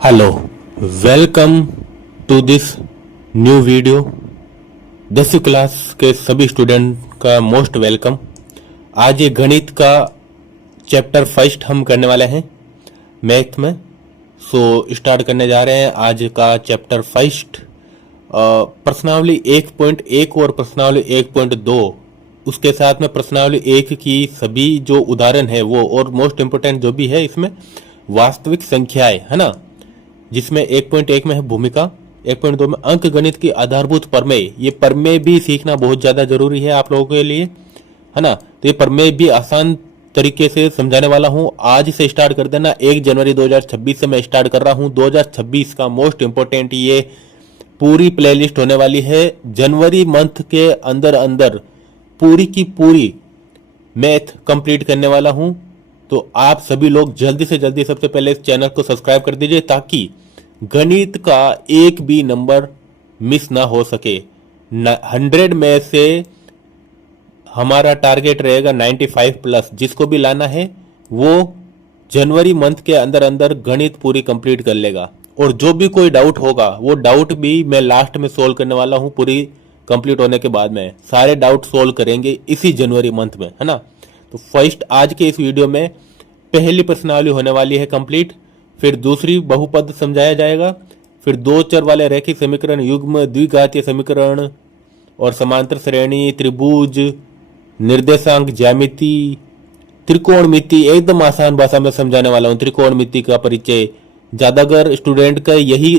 Hello, welcome to this new video. 10वीं class के सभी स्टूडेंट का मोस्ट वेलकम। आज ये गणित का चैप्टर फर्स्ट हम करने वाले हैं मैथ में। स्टार्ट करने जा रहे हैं आज का चैप्टर फर्स्ट। प्रश्नावली 1.1 और प्रश्नावली 1.2, उसके साथ में प्रश्नावली 1 की सभी जो उदाहरण है वो, और मोस्ट इम्पोर्टेंट जो भी है इसमें वास्तविक संख्याएं है ना, जिसमें 1.1 में है भूमिका, 1.2 में अंक गणित की आधारभूत प्रमेय। ये प्रमेय भी सीखना बहुत ज्यादा जरूरी है आप लोगों के लिए, है ना। तो ये प्रमेय भी आसान तरीके से समझाने वाला हूं। आज से स्टार्ट कर देना, 1 जनवरी 2026 से मैं स्टार्ट कर रहा हूं। 2026 का मोस्ट इंपोर्टेंट ये पूरी प्लेलिस्ट होने वाली है। जनवरी मंथ के अंदर अंदर पूरी की पूरी मैथ कंप्लीट करने वाला हूं। तो आप सभी लोग जल्दी से जल्दी सबसे पहले इस चैनल को सब्सक्राइब कर दीजिए, ताकि गणित का एक भी नंबर मिस ना हो सके। 100 में से हमारा टारगेट रहेगा 95 प्लस। जिसको भी लाना है वो जनवरी मंथ के अंदर अंदर गणित पूरी कंप्लीट कर लेगा। और जो भी कोई डाउट होगा वो डाउट भी मैं लास्ट में सोल्व करने वाला हूं। पूरी कंप्लीट होने के बाद में सारे डाउट सोल्व करेंगे इसी जनवरी मंथ में, है ना। तो फर्स्ट आज के इस वीडियो में पहली प्रश्नावली होने वाली है कंप्लीट, फिर दूसरी बहुपद समझाया जाएगा, फिर दो चर वाले रैखिक समीकरण, युग्म द्विघातीय समीकरण और समांतर श्रेणी, त्रिभुज, निर्देशांक ज्यामिति, त्रिकोणमिति। एकदम आसान भाषा में समझाने वाला हूं त्रिकोणमिति का परिचय। ज्यादातर स्टूडेंट का यही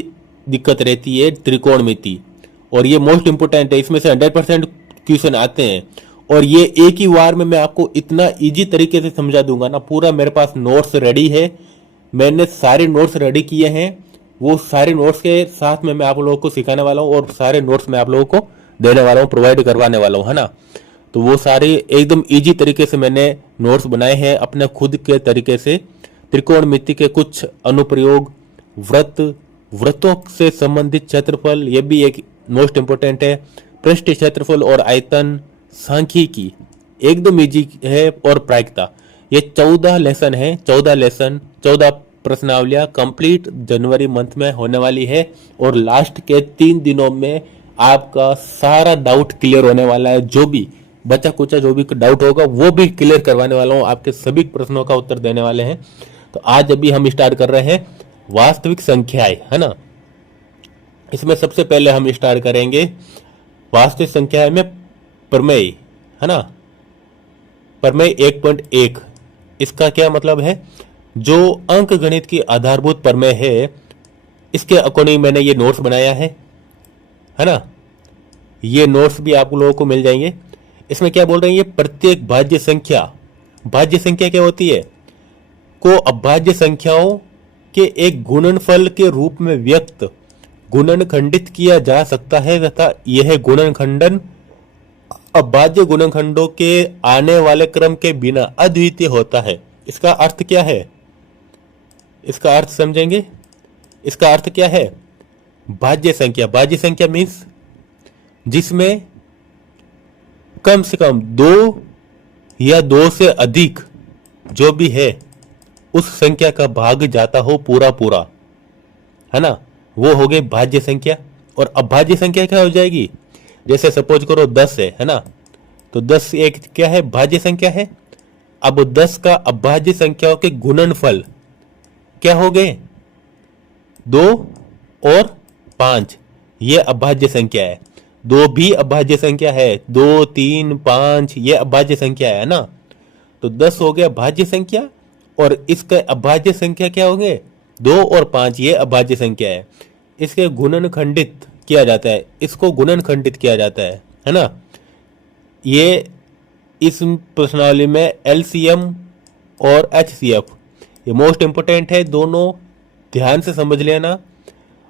दिक्कत रहती है, त्रिकोणमिति, और ये मोस्ट इंपोर्टेंट है। इसमें से 100% क्वेश्चन आते हैं, और ये एक ही बार में मैं आपको इतना इजी तरीके से समझा दूंगा ना। पूरा मेरे पास नोट्स रेडी है, मैंने सारे नोट्स रेडी किए हैं। वो सारे नोट्स के साथ में मैं आप लोगों को सिखाने वाला हूँ, और सारे नोट्स मैं आप लोगों को देने वाला हूँ, प्रोवाइड करवाने वाला हूँ, है ना। तो वो सारे एकदम इजी तरीके से मैंने नोट्स बनाए हैं अपने खुद के तरीके से। त्रिकोणमिति के कुछ अनुप्रयोग, वृत्तों से संबंधित क्षेत्रफल, ये भी एक मोस्ट इंपोर्टेंट है। पृष्ठ क्षेत्रफल और आयतन, सांख्यिकी एकदम इजी है, और प्रायिकता। ये 14 लेसन है, 14 प्रश्नावलियां कंप्लीट जनवरी मंथ में होने वाली है। और लास्ट के 3 दिनों में आपका सारा डाउट क्लियर होने वाला है। जो भी बचा कुचा जो भी डाउट होगा वो भी क्लियर करवाने वाला हूं, आपके सभी प्रश्नों का उत्तर देने वाले हैं। तो आज अभी हम स्टार्ट कर रहे हैं वास्तविक संख्याएं, है ना। इसमें सबसे पहले हम स्टार्ट करेंगे वास्तविक संख्याएं में प्रमेय, है ना। प्रमेय 1.1, इसका क्या मतलब है? जो अंक गणित की आधारभूत प्रमेय है, इसके अकॉर्डिंग मैंने ये नोट्स बनाया है ना। ये नोट्स भी आप लोगों को मिल जाएंगे। इसमें क्या बोल रहे हैं, ये प्रत्येक भाज्य संख्या क्या होती है? को अभाज्य संख्याओं के एक गुणनफल के रूप में व्यक्त गुणनखंडित किया जा सकता है, तथा यह गुणनखंडन अभाज्य गुणनखंडों के आने वाले क्रम के बिना अद्वितीय होता है। इसका अर्थ क्या है? इसका अर्थ समझेंगे। इसका अर्थ क्या है? भाज्य संख्या मीन्स जिसमें कम से कम 2 या 2 से अधिक जो भी है उस संख्या का भाग जाता हो पूरा, है ना, वो हो गई भाज्य संख्या। और अभाज्य संख्या क्या हो जाएगी? जैसे सपोज करो 10 है ना, तो 10 एक क्या है? भाज्य संख्या है। अब 10 का अभाज्य संख्याओं के गुणनफल क्या हो गए? 2 और 5, ये अभाज्य संख्या है। 2 भी अभाज्य संख्या है, 2, 3, 5 ये अभाज्य संख्या है ना। तो 10 हो गया भाज्य संख्या, और इसका अभाज्य संख्या क्या हो गए? 2 और 5 ये अभाज्य संख्या है। इसके गुणनखंडित किया जाता है, इसको गुणनखंडित किया जाता है ना। ये इस प्रश्नावली में LCM और HCF ये मोस्ट इंपोर्टेंट है, दोनों ध्यान से समझ लेना।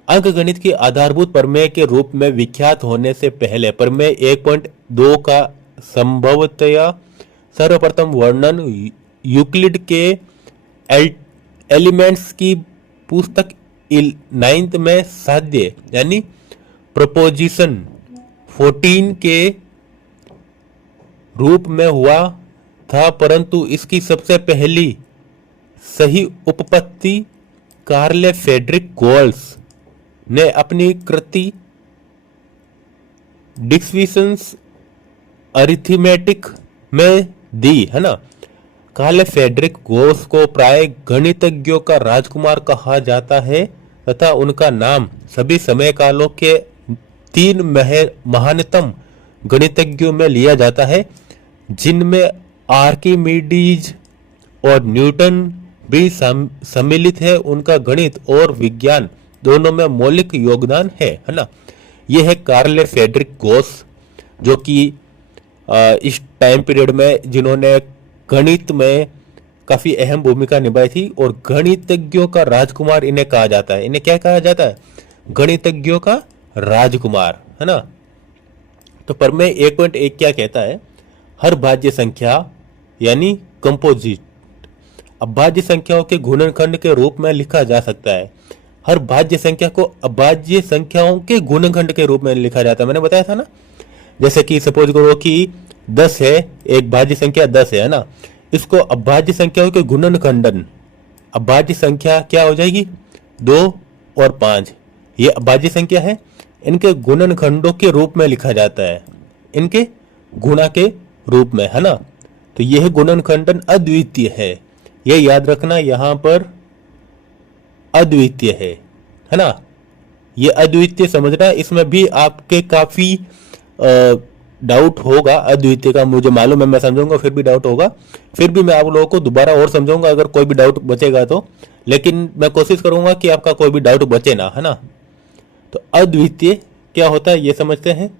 अंक गणित की आधारभूत प्रमेय के रूप में विख्यात होने से पहले प्रमेय 1.2 का संभवतया सर्वप्रथम वर्णन यूक्लिड के एलिमेंट्स की पुस्तक 9th में साध्य यानी प्रोपोजिशन 14 के रूप में हुआ था, परंतु इसकी सबसे पहली सही उपपत्ति कार्ले फ्रेडरिक गोल्स ने अपनी कृति डिस्क्रिप्शंस अरिथमेटिक में दी, है ना। कार्ल फ्रेडरिक गोल्स को प्राय गणितज्ञों का राजकुमार कहा जाता है तथा उनका नाम सभी समय कालों के 3 महानतम गणितज्ञों में लिया जाता है, जिनमें आर्किमिडीज और न्यूटन भी सम्मिलित है। उनका गणित और विज्ञान दोनों में मौलिक योगदान है ना। यह है कार्ल फ्रेडरिक गोल्स, जो कि इस टाइम पीरियड में जिन्होंने गणित में काफी अहम भूमिका निभाई थी, और गणितज्ञों का राजकुमार इन्हें कहा जाता है। इन्हें क्या कहा जाता है? गणितज्ञों का राजकुमार, है ना। तो प्रमेय 1.1 क्या कहता है? हर भाज्य संख्या यानी कंपोजिट अभाज्य संख्याओं के गुणनखंड के रूप में लिखा जा सकता है। हर भाज्य संख्या को अभाज्य संख्याओं के गुणनखंड के रूप में लिखा जाता है। मैंने बताया था ना, जैसे कि सपोज करो कि 10 है, एक भाज्य संख्या 10 है ना। इसको अभाज्य संख्याओं के गुणनखंडन, अभाज्य संख्या क्या हो जाएगी? 2 और 5, ये अभाज्य संख्या है। इनके गुणनखंडों के रूप में लिखा जाता है, इनके गुणा के रूप में, है ना। तो यह गुणनखंडन अद्वितीय है, यह याद रखना, यहां पर अद्वितीय है ना। ये अद्वितीय समझना, इसमें भी आपके काफी डाउट होगा। अद्वितीय का मुझे मालूम है, मैं समझूंगा, फिर भी डाउट होगा। फिर भी मैं आप लोगों को दोबारा और समझाऊंगा अगर कोई भी डाउट बचेगा तो, लेकिन मैं कोशिश करूंगा कि आपका कोई भी डाउट बचे ना, है ना। तो अद्वितीय क्या होता है ये समझते हैं।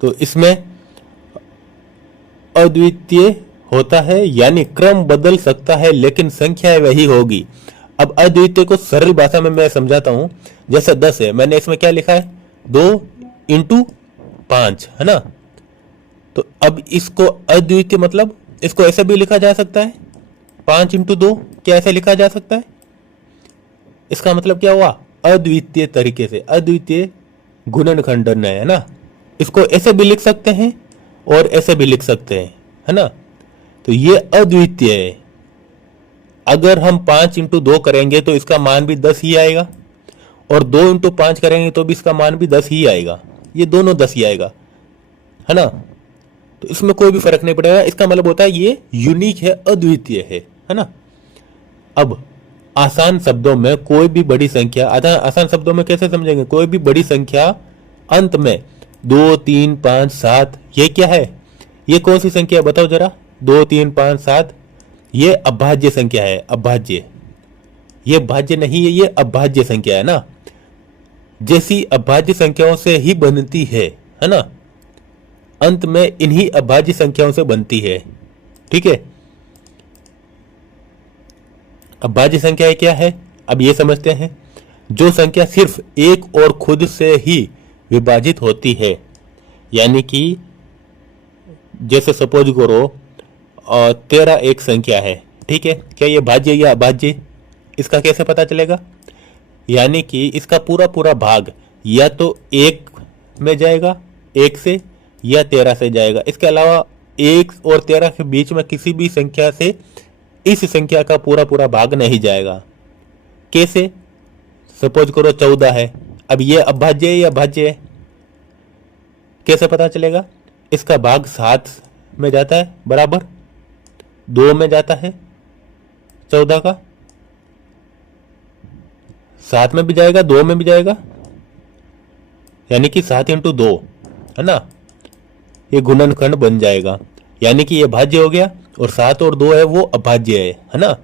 तो इसमें अद्वितीय होता है यानी क्रम बदल सकता है लेकिन संख्या वही होगी। अब अद्वितीय को सरल भाषा में मैं समझाता हूं। जैसे 10 है, मैंने इसमें क्या लिखा है? 2 इंटू 5, है ना। तो अब इसको अद्वितीय मतलब इसको ऐसे भी लिखा जा सकता है, 5 इंटू 2, क्या ऐसे लिखा जा सकता है? इसका मतलब क्या हुआ? अद्वितीय तरीके से, अद्वितीय गुणनखंडन है ना। इसको ऐसे भी लिख सकते हैं और ऐसे भी लिख सकते हैं, है ना। तो ये अद्वितीय है। अगर हम 5 इंटू 2 करेंगे तो इसका मान भी 10 ही आएगा, और 2 इंटू 5 करेंगे तो भी इसका मान भी 10 ही आएगा। ये दोनों 10 ही आएगा, है ना। तो इसमें कोई भी फर्क नहीं पड़ेगा। इसका मतलब होता है ये यूनिक है, अद्वितीय है ना। अब आसान शब्दों में कोई भी बड़ी संख्या, आसान शब्दों में कैसे समझेंगे? कोई भी बड़ी संख्या अंत में 2, 3, 5, 7, ये क्या है? ये कौन सी संख्या है बताओ जरा? 2, 3, 5, 7, ये अभाज्य संख्या है। अभाज्य, ये भाज्य नहीं है, ये अभाज्य संख्या है ना। जैसी अभाज्य संख्याओं से ही बनती है ना, अंत में इन्हीं अभाज्य संख्याओं से बनती है। ठीक है, अभाज्य संख्या क्या है अब ये समझते हैं। जो संख्या सिर्फ एक और खुद से ही विभाजित होती है, यानी कि जैसे सपोज करो 13 एक संख्या है, ठीक है। क्या ये भाज्य या अभाज्य? इसका कैसे पता चलेगा? यानी कि इसका पूरा पूरा भाग या तो 1 में जाएगा, 1 से, या 13 से जाएगा। इसके अलावा 1 और 13 के बीच में किसी भी संख्या से इस संख्या का पूरा पूरा भाग नहीं जाएगा। कैसे? सपोज करो 14 है, अब ये अभाज्य है या भाज्य है? कैसे पता चलेगा? इसका भाग 7 में जाता है, बराबर 2 में जाता है 14 का, 7 में भी जाएगा, 2 में भी जाएगा, यानी कि 7 इंटू 2, है ना। ये गुणनखंड बन जाएगा, यानी कि ये भाज्य हो गया, और 7 और 2 है वो अभाज्य है ना।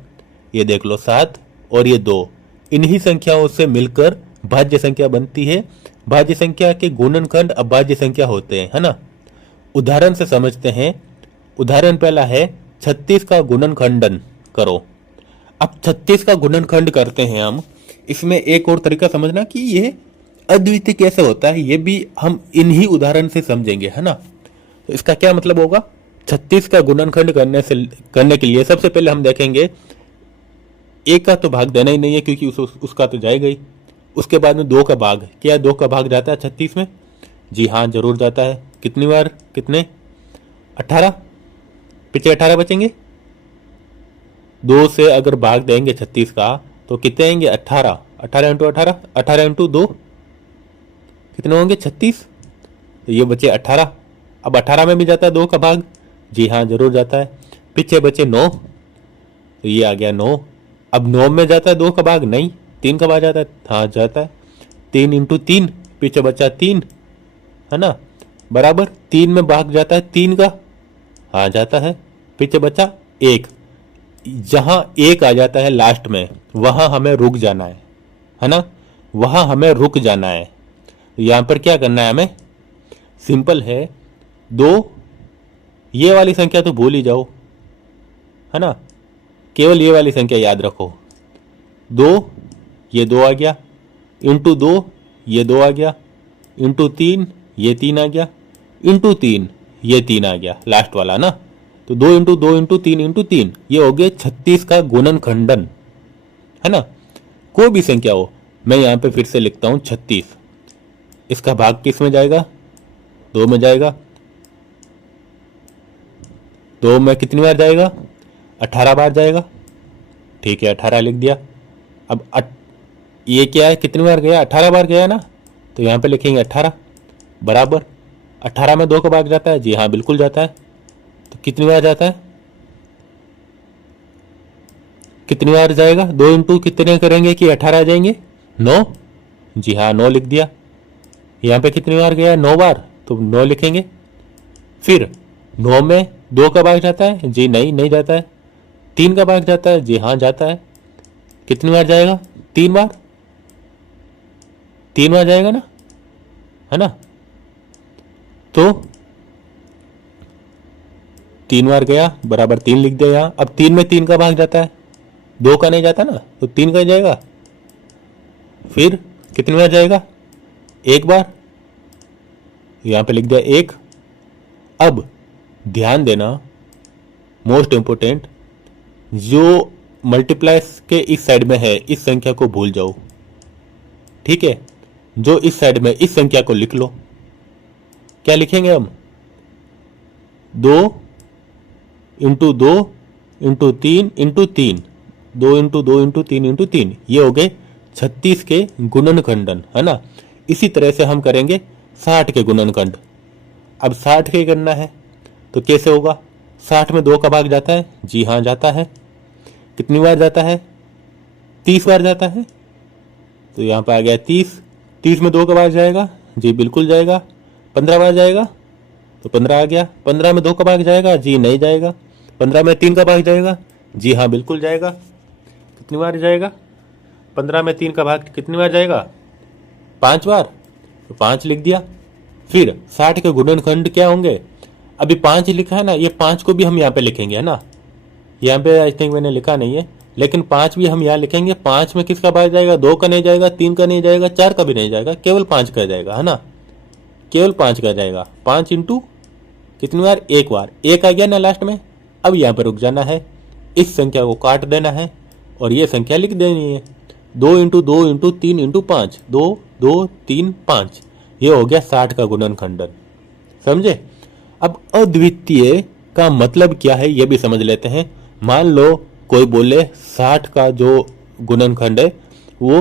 ये देख लो 7 और ये 2, इन्हीं संख्याओं से मिलकर भाज्य संख्या बनती है। भाज्य संख्या के गुणनखंड अभाज्य संख्या होते हैं, है ना। उदाहरण से समझते हैं। उदाहरण पहला है 36 का गुणनखंडन करो। अब 36 का गुणनखंड करते हैं हम। इसमें एक और तरीका समझना कि ये अद्वितीय कैसे होता है, ये भी हम इन्हीं उदाहरण से समझेंगे, है ना। तो इसका क्या मतलब होगा? 36 का गुणनखंड करने के लिए सबसे पहले हम देखेंगे 1 का तो भाग देना ही नहीं है, क्योंकि उसका तो जाएगा ही। उसके बाद में 2 का भाग, क्या 2 का भाग जाता है 36 में? जी हाँ, जरूर जाता है। कितनी बार? कितने? 18, पीछे 18 बचेंगे, 2 से अगर भाग देंगे 36 का तो कितने आएंगे? 18। 18 इंटू 18, 18 इंटू 2 कितने होंगे? 36। तो ये बचे 18। अब 18 में भी जाता है 2 का भाग? जी हाँ, जरूर जाता है। पीछे बचे 9, तो ये आ गया 9। अब 9 में जाता है 2 का भाग? नहीं। 3 का भाग जाता है? हाँ जाता है। 3 इंटू 3, पीछे बचा 3, है ना, बराबर 3 में भाग जाता है 3 का? हाँ जाता है। पीछे बचा 1। जहां 1 आ जाता है लास्ट में, वहां हमें रुक जाना है ना, वहां हमें रुक जाना है। यहां पर क्या करना है हमें? सिंपल है। 2, ये वाली संख्या तो भूल ही जाओ, है ना, केवल ये वाली संख्या याद रखो। 2, ये 2 आ गया, इंटू 2 ये 2 आ गया, इंटू 3 ये 3 आ गया, इंटू 3 ये 3 आ गया, लास्ट वाला ना। तो 2 इंटू 2 इंटू 3 इंटू 3, ये हो गया 36 का गुणनखंडन, है ना। कोई भी संख्या हो, मैं यहां पे फिर से लिखता हूं 36। इसका भाग किस में जाएगा? 2 में जाएगा। 2 में कितनी बार जाएगा? 18 बार जाएगा। ठीक है, 18 लिख दिया। अब ये क्या है? कितनी बार गया? 18 बार गया ना, तो यहां पे लिखेंगे 18 बराबर 18 में 2 का भाग जाता है? जी हाँ, बिल्कुल जाता है। तो कितनी बार जाता है? कितनी बार जाएगा? 2 इंटू कितने करेंगे कि 18 आ जाएंगे? 9। जी हाँ, 9 लिख दिया। यहां पे कितनी बार गया? 9 बार, तो 9 लिखेंगे। फिर 9 में 2 का भाग जाता है? जी नहीं, नहीं जाता है। 3 का भाग जाता है? जी हाँ, जाता है। कितनी बार जाएगा? 3 बार। 3 बार जाएगा ना, है ना। तो 3 बार गया बराबर 3 लिख दिया यहां। अब 3 में 3 का भाग जाता है? 2 का नहीं जाता ना, तो 3 का जाएगा। फिर कितनी बार जाएगा? 1 बार, यहां पे लिख दिया 1। अब ध्यान देना, मोस्ट इंपोर्टेंट, जो मल्टीप्लाइस के इस साइड में है इस संख्या को भूल जाओ, ठीक है। जो इस साइड में इस संख्या को लिख लो। क्या लिखेंगे हम? 2 into 2 into 3 into 3, 2 into 2 into 3 into 3, ये हो गए 36 के गुणनखंडन, है ना। इसी तरह से हम करेंगे 60 के गुणनखंड। अब 60 के करना है तो कैसे होगा? 60 में 2 का भाग जाता है? जी हाँ, जाता है। कितनी बार जाता है? 30 बार जाता है। तो यहां पर आ गया 30। 30 में 2 का भाग जाएगा? जी बिल्कुल जाएगा। 15 बार जाएगा? तो 15 आ गया। 15 में 2 का भाग जाएगा? जी नहीं जाएगा। 15 में 3 का भाग जाएगा? जी हाँ, बिल्कुल जाएगा। कितनी बार जाएगा? 15 में 3 का भाग कितनी बार जाएगा? 5 बार, तो 5 लिख दिया। फिर 60 के गुणनखंड क्या होंगे? अभी 5 लिखा है ना, ये 5 को भी हम यहाँ पे लिखेंगे, है ना। यहाँ पे आई थिंक मैंने लिखा नहीं है, लेकिन 5 भी हम यहाँ लिखेंगे। 5 में किसका भाग जाएगा? 2 का नहीं जाएगा, 3 का नहीं जाएगा, 4 का भी नहीं जाएगा, केवल 5 का जाएगा, है ना। केवल 5 का जाएगा। 5 इंटू कितनी बार? 1 बार। 1 आ गया ना लास्ट में। अब यहाँ पे रुक जाना है, इस संख्या को काट देना है और ये संख्या लिख देनी है। 2 इंटू 2 इंटू 3 इंटू 5, 2 2 3 5, ये हो गया 60 का गुणनखंडन। समझे? अब अद्वितीय का मतलब क्या है ये भी समझ लेते हैं। मान लो कोई बोले 60 का जो गुणनखंड है वो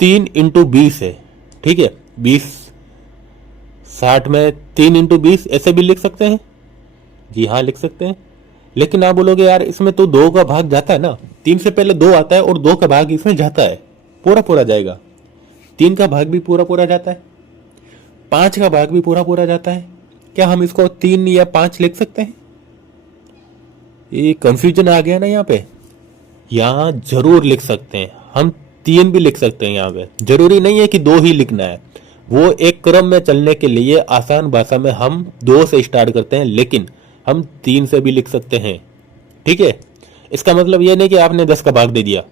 3 इंटू 20 है, ठीक है। 20, 60 में 3 इंटू 20 ऐसे भी लिख सकते हैं? जी हाँ, लिख सकते हैं। लेकिन आप बोलोगे यार इसमें तो 2 का भाग जाता है ना, 3 से पहले 2 आता है और 2 का भाग इसमें जाता है, पूरा पूरा जाएगा। 3 का भाग भी पूरा पूरा जाता है, 5 का भाग भी पूरा पूरा जाता है। क्या हम इसको 3 या 5 लिख सकते हैं? ये कंफ्यूजन आ गया ना यहाँ पे। यहाँ जरूर लिख सकते हैं हम, 3 भी लिख सकते हैं यहाँ पे। जरूरी नहीं है कि 2 ही लिखना है। वो एक क्रम में चलने के लिए आसान भाषा में हम 2 से स्टार्ट करते हैं, लेकिन हम 3 से भी लिख सकते हैं, ठीक है। इसका मतलब यह नहीं कि आपने 10 का भाग दे दिया।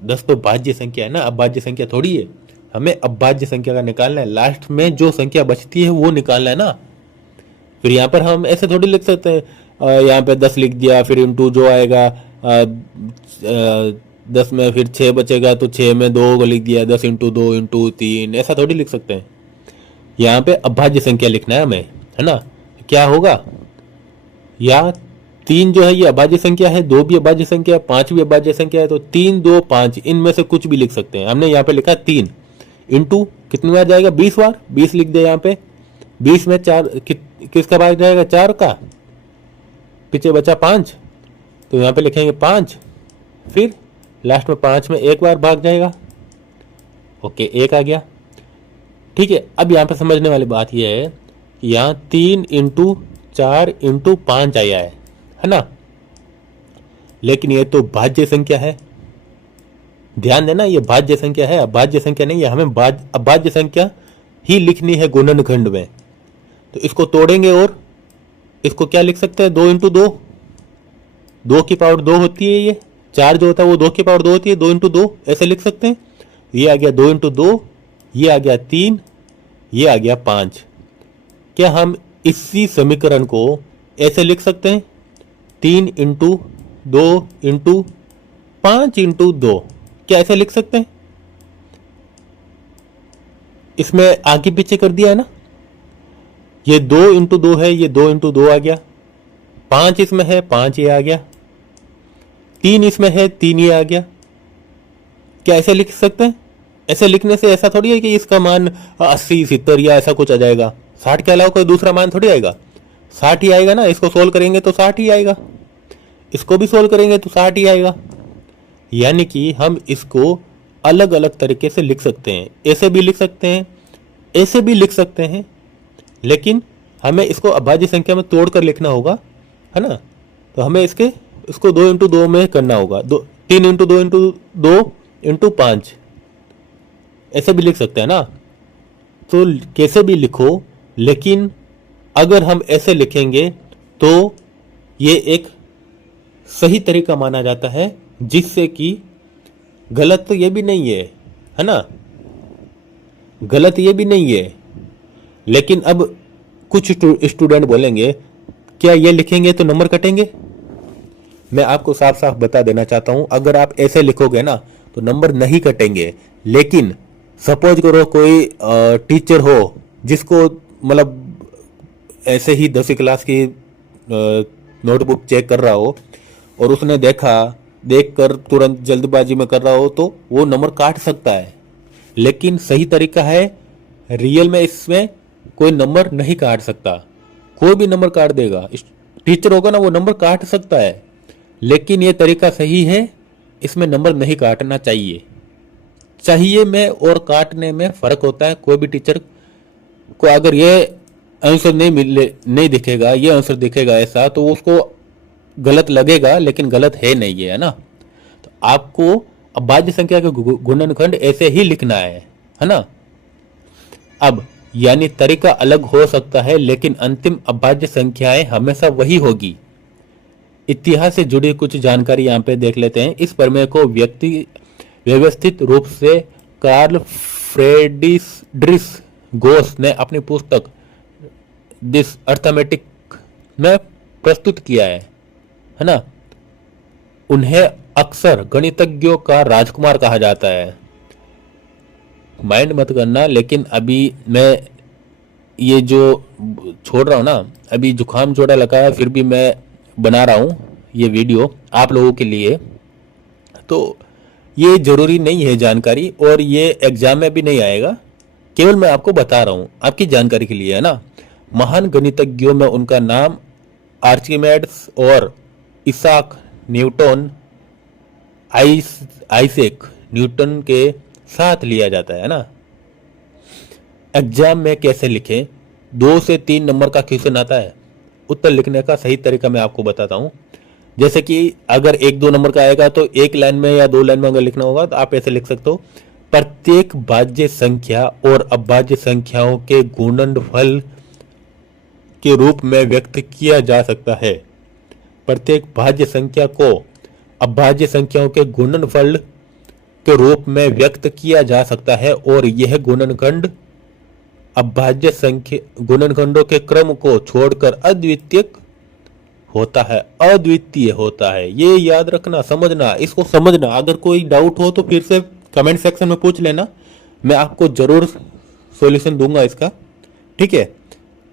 10 तो भाज्य संख्या है ना, अभाज्य संख्या थोड़ी है। हमें अभाज्य संख्या का निकालना है, लास्ट में जो संख्या बचती है वो निकालना है ना। फिर यहाँ पर हम ऐसे थोड़ी लिख सकते हैं, यहाँ पे 10 लिख दिया, फिर इंटू जो आएगा 10 में फिर 6 बचेगा तो 6 में 2 को लिख दिया, 10 इंटू 2 इंटू 3, ऐसा थोड़ी लिख सकते हैं। यहाँ पे अभाज्य संख्या लिखना है हमें, है ना। क्या होगा? या 3 जो है ये अभाज्य संख्या है, 2 भी अभाज्य संख्या है, 5 भी अभाज्य संख्या है, तो 3 2 5 इनमें से कुछ भी लिख सकते हैं। हमने यहाँ पे लिखा 3 इंटू कितनी बार जाएगा, 20 बार, 20 लिख दे यहाँ पे। 20 में 4 किसका भाग जाएगा, 4 का, पीछे बचा 5, तो यहाँ पे लिखेंगे 5, फिर लास्ट में 5 में एक बार भाग जाएगा, ओके 1 आ गया। ठीक है, अब यहाँ पे समझने वाली बात यह है कि यहाँ 3 इंटू 4 इंटू 5 आया है ना, लेकिन ये तो भाज्य संख्या है, ध्यान देना ये भाज्य संख्या है, अभाज्य संख्या नहीं है। हमें अभाज्य संख्या ही लिखनी है गुणनखंड में, तो इसको तोड़ेंगे और इसको क्या लिख सकते हैं, 2 इंटू 2, 2 की पावर 2 होती है, ये 4 जो होता है वो 2 की पावर 2 होती है, 2 इंटू 2 ऐसे लिख सकते हैं। ये आ गया 2 इंटू 2, ये आ गया 3, ये आ गया 5। क्या हम इसी समीकरण को ऐसे लिख सकते हैं, 3 इंटू 2 इंटू 5 इंटू 2, क्या ऐसे लिख सकते हैं? इसमें आगे पीछे कर दिया है ना, ये 2 इंटू 2 है, ये 2 इंटू 2 आ गया, 5 इसमें है, 5 ये आ गया, 3 इसमें है, 3 ये आ गया। क्या ऐसे लिख सकते हैं? ऐसे लिखने से ऐसा थोड़ी है कि इसका मान 80 70 या ऐसा कुछ आ जाएगा, 60 के अलावा कोई दूसरा मान थोड़ी आएगा, 60 ही आएगा ना। इसको सोल्व करेंगे तो 60 ही आएगा, इसको भी सोल्व करेंगे तो 60 ही आएगा। यानी कि हम इसको अलग अलग तरीके से लिख सकते हैं, ऐसे भी लिख सकते हैं, ऐसे भी लिख सकते हैं, लेकिन हमें इसको अभाज्य संख्या में तोड़कर लिखना होगा, है ना। तो हमें इसको 2 इंटू 2 में करना होगा, 3 इंटू 2 इंटू 2 इंटू 5, ऐसे भी लिख सकते हैं ना। तो कैसे भी लिखो, लेकिन अगर हम ऐसे लिखेंगे तो ये एक सही तरीका माना जाता है, जिससे कि गलत तो ये भी नहीं है ना, गलत ये भी नहीं है। लेकिन अब कुछ स्टूडेंट बोलेंगे क्या ये लिखेंगे तो नंबर कटेंगे? मैं आपको साफ साफ बता देना चाहता हूं, अगर आप ऐसे लिखोगे ना तो नंबर नहीं कटेंगे। लेकिन सपोज करो कोई टीचर हो जिसको मतलब ऐसे ही 10वीं क्लास की नोटबुक चेक कर रहा हो और उसने देखकर तुरंत जल्दबाजी में कर रहा हो, तो वो नंबर काट सकता है। लेकिन सही तरीका है, रियल में इसमें कोई नंबर नहीं काट सकता, कोई भी नंबर काट देगा, टीचर होगा ना वो नंबर काट सकता है, लेकिन ये तरीका सही है, इसमें नंबर नहीं काटना चाहिए में और काटने में फर्क होता है। कोई भी टीचर को अगर ये आंसर नहीं दिखेगा, ये आंसर दिखेगा ऐसा, तो उसको गलत लगेगा, लेकिन गलत है नहीं है ना। तो आपको अभाज्य संख्या के गुणनखंड ऐसे ही लिखना है ना। अब यानी तरीका अलग हो सकता है, लेकिन अंतिम अभाज्य संख्याएं हमेशा वही होगी। इतिहास से जुड़ी कुछ जानकारी यहाँ पे देख लेते हैं। इस प्रमेय को व्यवस्थित रूप से कार्ल फ्रेडरिश गोस ने अपनी पुस्तक दिस अर्थमेटिक में प्रस्तुत किया है ना। उन्हें अक्सर गणितज्ञों का राजकुमार कहा जाता है। माइंड मत करना, लेकिन अभी मैं ये जो छोड़ रहा हूँ ना, अभी जुकाम जोड़ा लगा है, फिर भी मैं बना रहा हूँ ये वीडियो आप लोगों के लिए। तो ये जरूरी नहीं है जानकारी, और ये एग्जाम में भी नहीं आएगा, केवल मैं आपको बता रहा हूँ आपकी जानकारी के लिए, है ना। महान गणितज्ञों में उनका नाम आर्चिमेड्स और इसाक न्यूटन, आइजैक न्यूटन के साथ लिया जाता है ना। एग्जाम में कैसे लिखें, 2 से 3 नंबर का क्वेश्चन आता है, उत्तर लिखने का सही तरीका मैं आपको बताता हूं। जैसे कि अगर 1-2 नंबर का आएगा तो 1 लाइन में या 2 लाइन में अगर लिखना होगा तो आप ऐसे लिख सकते हो, प्रत्येक भाज्य संख्या और अभाज्य संख्याओं के गुणनफल के रूप में व्यक्त किया जा सकता है। प्रत्येक भाज्य संख्या को अभाज्य संख्याओं के गुणनफल के रूप में व्यक्त किया जा सकता है, और यह गुणनखंड अभाज्य संख्या गुणनखंडों के क्रम को छोड़कर अद्वितीय होता है। ये याद रखना, समझना, इसको समझना। अगर कोई डाउट हो तो फिर से कमेंट सेक्शन में पूछ लेना, मैं आपको जरूर सॉल्यूशन दूंगा इसका, ठीक है।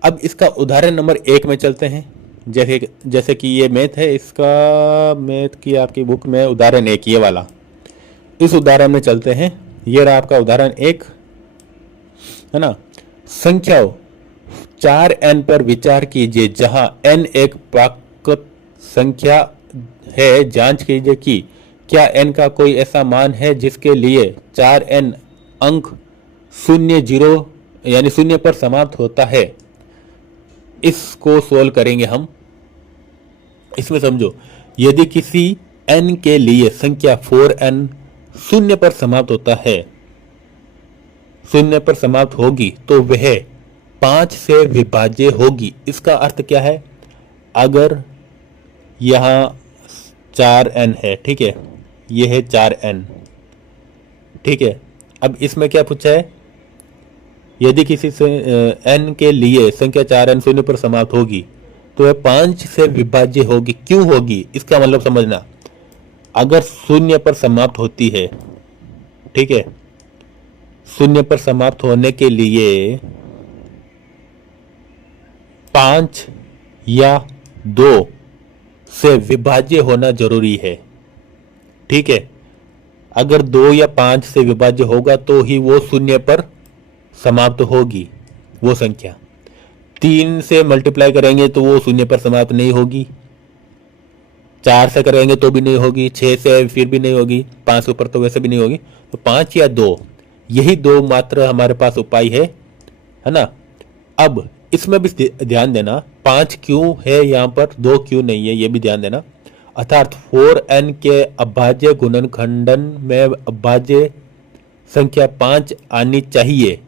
अब इसका उदाहरण नंबर 1 में चलते हैं। जैसे जैसे कि ये मैथ है, इसका मैथ की आपकी बुक में उदाहरण एक ये वाला, इस उदाहरण में चलते हैं। ये रहा आपका उदाहरण एक, है ना। संख्याओं 4n पर विचार कीजिए जहां n एक प्राकृत संख्या है। जांच कीजिए कि क्या n का कोई ऐसा मान है जिसके लिए 4n अंक 0 यानी 0 पर समाप्त होता है। इसको सोल्व करेंगे हम। इसमें समझो, यदि किसी n के लिए संख्या 4n 0 पर समाप्त होता है, 0 पर समाप्त होगी, तो वह 5 से विभाज्य होगी। इसका अर्थ क्या है? अगर यहां 4n है, ठीक है, यह है 4n, ठीक है। अब इसमें क्या पूछा है? यदि किसी से n के लिए संख्या 4n 0 पर समाप्त होगी तो वह 5 से विभाज्य होगी। क्यों होगी? इसका मतलब समझना, अगर 0 पर समाप्त होती है, ठीक है, 0 पर समाप्त होने के लिए 5 या 2 से विभाज्य होना जरूरी है, ठीक है। अगर 2 या 5 से विभाज्य होगा तो ही वो 0 पर समाप्त होगी वो संख्या। 3 से मल्टीप्लाई करेंगे तो वो 0 पर समाप्त नहीं होगी, 4 से करेंगे तो भी नहीं होगी, 6 से फिर भी नहीं होगी, 5 से ऊपर तो वैसे भी नहीं होगी। तो 5 या 2, यही 2 मात्र हमारे पास उपाय है ना। अब इसमें भी ध्यान देना, 5 क्यों है यहाँ पर, 2 क्यों नहीं है, ये भी ध्यान देना। अर्थात 4n के अभाज्य गुणनखंडन में अभाज्य संख्या 5 आनी चाहिए।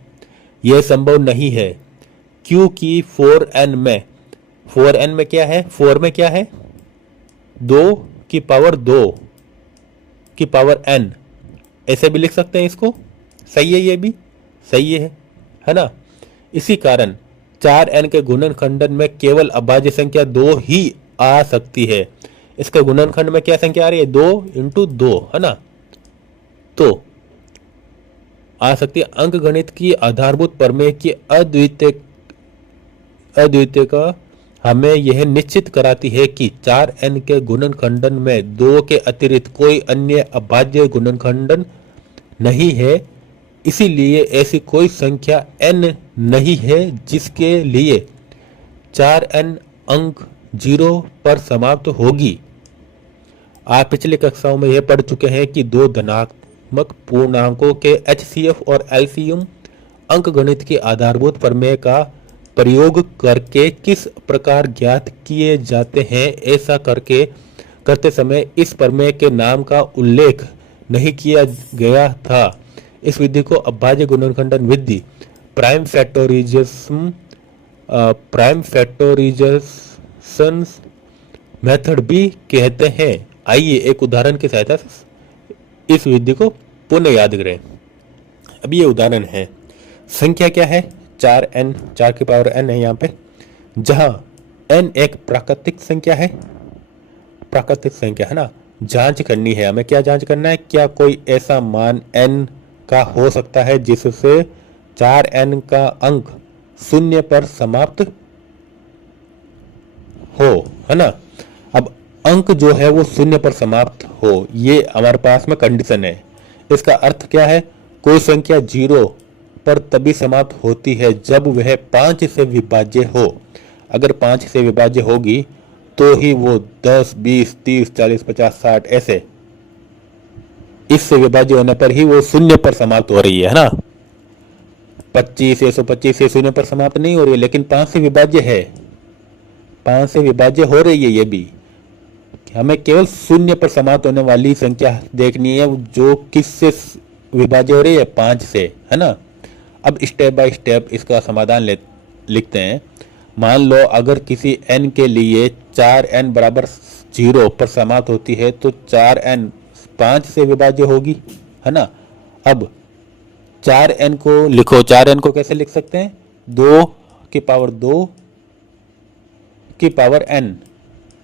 यह संभव नहीं है क्योंकि 4n में क्या है, 4 में क्या है, 2 की पावर 2 की पावर n, ऐसे भी लिख सकते हैं इसको। सही है, ये भी सही है ना। इसी कारण 4n के गुणनखंडन में केवल अभाज्य संख्या 2 ही आ सकती है। इसके गुणनखंड में क्या संख्या आ रही है, 2 इंटू 2, है ना, तो आ सकती है। अंक गणित की आधारभूत प्रमेय की अद्वितीय का हमें यह निश्चित कराती है कि 4n के गुणनखंडन में 2 के अतिरिक्त कोई अन्य अभाज्य गुणनखंडन नहीं है। इसीलिए ऐसी कोई संख्या n नहीं है जिसके लिए 4n अंक 0 पर समाप्त होगी। आप पिछली कक्षाओं में यह पढ़ चुके हैं कि 2 धनात्मक पूर्णांकों के HCF और LCM अंकगणित की आधारभूत प्रमेय का प्रयोग करके किस प्रकार ज्ञात किए जाते हैं। ऐसा करते समय इस प्रमेय के नाम का उल्लेख नहीं किया गया था। इस विधि को अभाज्य गुणनखंडन विधि, प्राइम फैक्टोराइजेशन मेथड भी कहते हैं। आइए एक उदाहरण की सहायता से इस विधि को पुनः याद करें। अब ये उदाहरण है, संख्या क्या है, 4n, 4 की पावर n है यहाँ पे, जहां n एक प्राकृतिक संख्या है ना। जांच करनी है हमें, क्या जांच करना है, क्या कोई ऐसा मान n का हो सकता है जिससे 4n का अंक 0 पर समाप्त हो, है ना। अब अंक जो है वो 0 पर समाप्त हो, ये हमारे पास में कंडीशन है। इसका अर्थ क्या है, कोई संख्या 0 पर तभी समाप्त होती है जब वह 5 से विभाज्य हो। अगर 5 से विभाज्य होगी तो ही वो 10, 20, 30, 40, 50, 60 ऐसे इससे विभाज्य होने पर ही वो 0 पर समाप्त हो रही है ना। 25, 125 से 0 पर समाप्त नहीं हो रही है, लेकिन 5 से विभाज्य है, 5 से विभाज्य हो रही है। ये भी हमें केवल 0 पर समाप्त होने वाली संख्या देखनी है जो किससे विभाज्य हो रही है, 5 से, है ना। अब स्टेप बाय स्टेप इसका समाधान लिखते हैं। मान लो अगर किसी n के लिए 4n बराबर 0 पर समाप्त होती है तो 4n 5 से विभाज्य होगी, है ना। अब 4n को लिखो, 4n को कैसे लिख सकते हैं, 2 की पावर 2 की पावर n,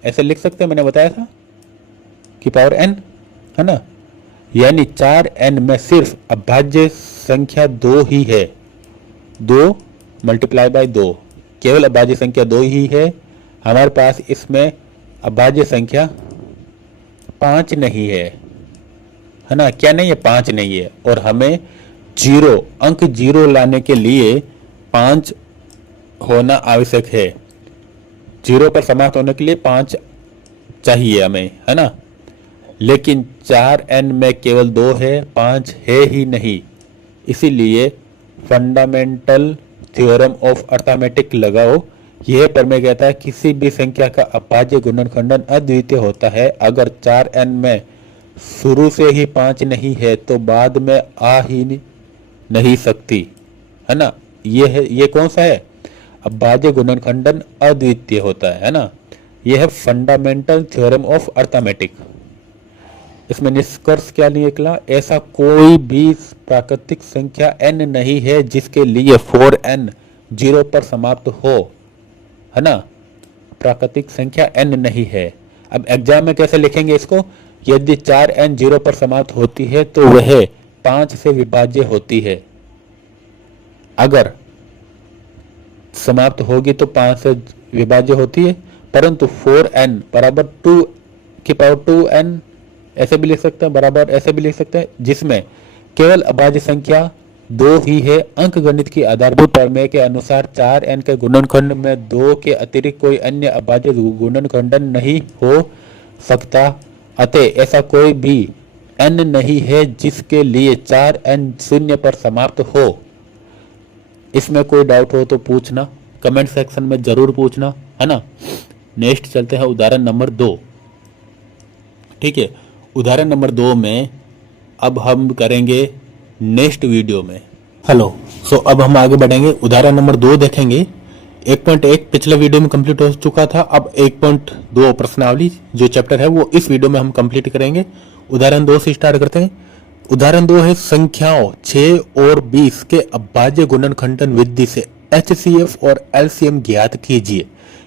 ऐसे लिख सकते हैं, मैंने बताया था, की पावर n, है ना। यानी 4n में सिर्फ अभाज्य संख्या 2 ही है, 2 मल्टीप्लाई बाय 2, केवल अभाज्य संख्या 2 ही है। हमारे पास इसमें अभाज्य संख्या 5 नहीं है ना, क्या नहीं है, 5 नहीं है। और हमें अंक 0 लाने के लिए 5 होना आवश्यक है। 0 पर समाप्त होने के लिए 5 चाहिए हमें, है ना। लेकिन 4n में केवल 2 है, 5 है ही नहीं। इसीलिए फंडामेंटल थ्योरम ऑफ अर्थमेटिक लगाओ। यह प्रमेय कहता है किसी भी संख्या का अभाज्य गुणनखंडन अद्वितीय होता है। अगर 4n में शुरू से ही 5 नहीं है तो बाद में आ ही नहीं सकती, है ना। ये कौन सा है, अभाज्य गुणनखंडन अद्वितीय होता है ना। यह है फंडामेंटल थ्योरम ऑफ अर्थमेटिक। इसमें निष्कर्ष क्या निकला, ऐसा कोई भी प्राकृतिक संख्या n नहीं है जिसके लिए 4n 0 पर समाप्त हो, है ना। प्राकृतिक संख्या n नहीं है। अब एग्जाम में कैसे लिखेंगे इसको, यदि 4n 0 पर समाप्त होती है तो वह 5 से विभाज्य होती है। अगर समाप्त होगी तो 5 से विभाज्य होती है। परंतु 4n बराबर 2 की पावर 2n ऐसे भी लिख सकते हैं, बराबर ऐसे भी लिख सकते हैं, जिसमें केवल अभाज्य संख्या 2 ही है। अंक गणित की आधारभूत प्रमेय के अनुसार 4n के गुणनखंड में 2 के अतिरिक्त कोई अन्य अभाज्य गुणनखंडन नहीं हो सकता। अतः ऐसा कोई भी n नहीं है जिसके लिए 4n 0 पर समाप्त हो। इसमें कोई डाउट हो तो पूछना, कमेंट सेक्शन में जरूर पूछना, है ना। नेक्स्ट चलते हैं उदाहरण नंबर 2। ठीक है, उदाहरण नंबर 2 में अब हम करेंगे नेक्स्ट वीडियो में। हेलो, सो अब हम आगे बढ़ेंगे, उदाहरण नंबर 2 देखेंगे। 1.1 पिछले वीडियो में कंप्लीट हो चुका था। अब 1.2 प्रश्नावली जो चैप्टर है वो इस वीडियो में हम कंप्लीट करेंगे। उदाहरण 2 से स्टार्ट करते हैं। उदाहरण 2 है संख्याओं 6 और 20 के अभाज्य गुणनखंडन विधि से HCF और LCM ज्ञात कीजिए।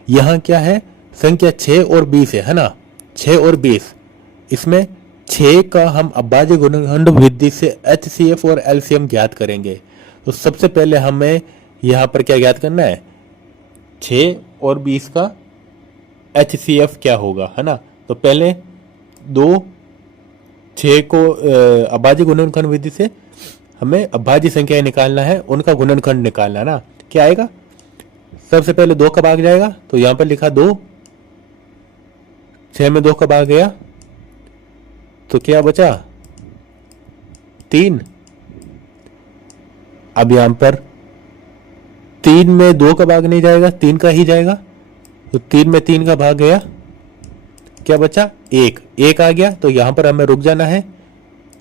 यहाँ क्या है, संख्या 6 और 20 है ना, 6 और 20। इसमें 6 का हम अभाज्य गुणनखंड विधि से HCF और LCM ज्ञात करेंगे। तो सबसे पहले हमें यहाँ पर क्या ज्ञात करना है, 6 और 20 का HCF क्या होगा, है ना। तो पहले 6 को अभाज्य गुणनखंड विधि से हमें अभाज्य संख्या निकालना है, उनका गुणनखंड निकालना है ना। क्या आएगा, सबसे पहले 2 का भाग जाएगा, तो यहां पर लिखा 2, 6 में 2 का भाग गया तो क्या बचा 3। अब यहां पर 3 में 2 का भाग नहीं जाएगा, 3 का ही जाएगा, तो 3 में 3 का भाग गया, क्या बचा 1 आ गया। तो यहां पर हमें रुक जाना है,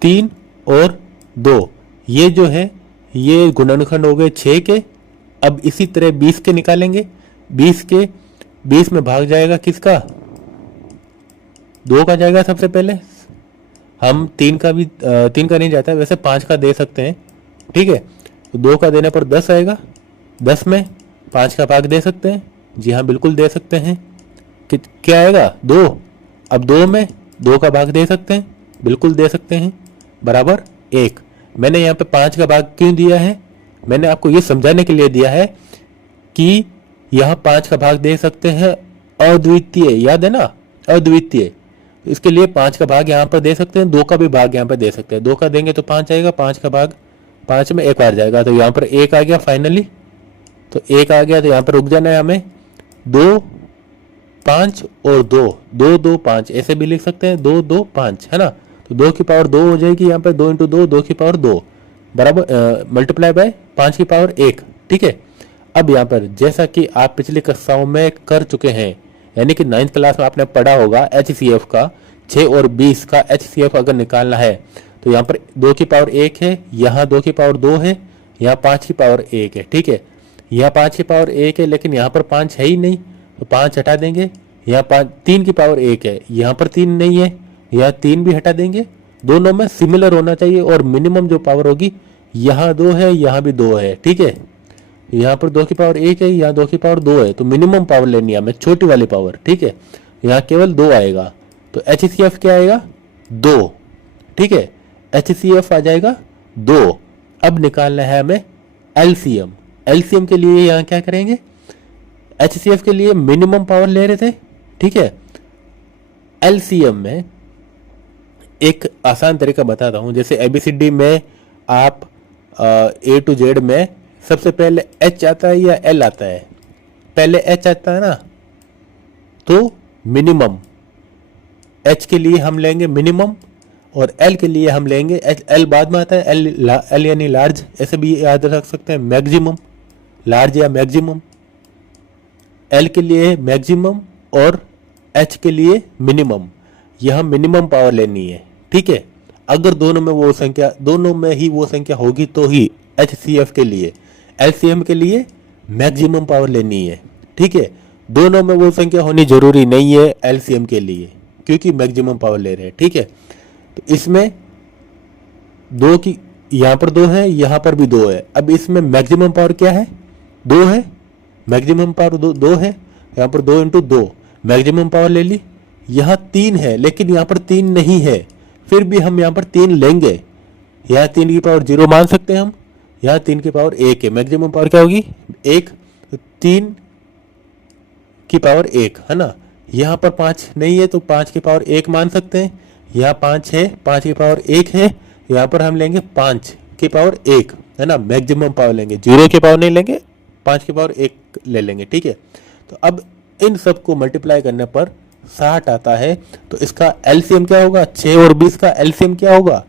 3 और 2 ये जो है ये गुणनखंड हो गए 6 के। अब इसी तरह 20 के निकालेंगे, 20 में भाग जाएगा किसका, 2 का जाएगा। सबसे पहले हम 3 का नहीं जाता है, वैसे 5 का दे सकते हैं, ठीक है। तो 2 का देने पर 10 आएगा, 10 में 5 का भाग दे सकते हैं, जी हाँ बिल्कुल दे सकते हैं। क्या आएगा 2। अब 2 में 2 का भाग दे सकते हैं, बिल्कुल दे सकते हैं, बराबर 1। मैंने यहाँ पे 5 का भाग क्यों दिया है, मैंने आपको ये समझाने के लिए दिया है कि यहाँ 5 का भाग दे सकते हैं अद्वितीय, याद है ना, अद्वितीय। इसके लिए 5 का भाग यहाँ पर दे सकते हैं, 2 का भी भाग यहाँ पर दे सकते हैं। 2 का देंगे तो 5 आएगा, 5 का भाग 5 में 1 बार जाएगा, तो यहाँ पर 1 आ गया फाइनली। तो 1 आ गया तो यहाँ पर रुक जाना है हमें, 2 5 और 2 2 2 5 ऐसे भी लिख सकते हैं, 2 2 5, है ना। तो 2 की पावर 2 हो जाएगी यहाँ पर, 2 × 2 2 की पावर 2 बराबर मल्टीप्लाई बाय 5 की पावर 1, ठीक है। अब यहाँ पर जैसा कि आप पिछली कक्षाओं में कर चुके हैं, यानी कि 9th क्लास में आपने पढ़ा होगा HCF का, 6 और 20 का HCF अगर निकालना है तो यहाँ पर 2 की पावर 1 है, यहाँ 2 की पावर 2 है, यहाँ 5 की पावर 1 है, ठीक है। यहाँ 5 की पावर 1 है, लेकिन यहाँ पर 5 है ही नहीं, तो 5 हटा देंगे। यहाँ 3 की पावर 1 है, यहाँ पर 3 नहीं है, यहाँ 3 भी हटा देंगे। दोनों में सिमिलर होना चाहिए और मिनिमम जो पावर होगी, यहाँ 2 है, यहाँ भी 2 है, ठीक है। यहाँ पर 2 की पावर 1 है, यहाँ 2 की पावर 2 है, तो मिनिमम पावर लेनी है हमें, छोटी वाली पावर, ठीक है। यहाँ केवल 2 आएगा, तो HCF क्या आएगा 2, ठीक है। HCF आ जाएगा 2। अब निकालना है हमें LCM। LCM के लिए यहाँ क्या करेंगे, HCF के लिए मिनिमम पावर ले रहे थे, ठीक है। LCM में एक आसान तरीका बताता हूं, जैसे ABCD में आप A to Z में सबसे पहले H आता है या L आता है? पहले H आता है ना, तो मिनिमम H के लिए हम लेंगे मिनिमम और L के लिए हम लेंगे L बाद में आता है, L यानी लार्ज, ऐसे भी याद रख सकते हैं, मैक्सिमम, लार्ज या मैक्सिमम। L के लिए मैक्सिमम और H के लिए मिनिमम। यह मिनिमम पावर लेनी है, ठीक है। अगर दोनों में ही वो संख्या होगी तो ही HCF के लिए, LCM के लिए मैक्सिमम पावर लेनी है, ठीक है। दोनों में वो संख्या होनी जरूरी नहीं है LCM के लिए, क्योंकि मैक्सिमम पावर ले रहे हैं, ठीक है। तो इसमें दो की, यहां पर 2 है, यहां पर भी 2 है। अब इसमें मैक्सिमम पावर क्या है? 2 है, मैक्सिमम पावर 2 है, यहां पर 2 × 2 मैक्सिमम पावर ले ली। यहां 3 है, लेकिन यहां पर 3 नहीं है, फिर भी हम यहां पर 3 लेंगे। यहां 3 की पावर 0 मान सकते हैं हम, यहां 3 की पावर 1 है, मैक्सिमम पावर क्या होगी? 1। 3 की पावर 1 है ना। यहां पर 5 नहीं है तो 5 की पावर 1 मान सकते हैं। यहाँ 5 है, 5 की पावर 1 है, यहाँ पर हम लेंगे 5 की पावर 1 है ना, मैक्सिमम पावर लेंगे, 0 की पावर नहीं लेंगे, 5 की पावर 1 ले लेंगे, ठीक है। तो अब इन सब को मल्टीप्लाई करने पर 60 आता है। तो इसका एलसीएम क्या होगा? 6 और 20 का एलसीएम क्या होगा?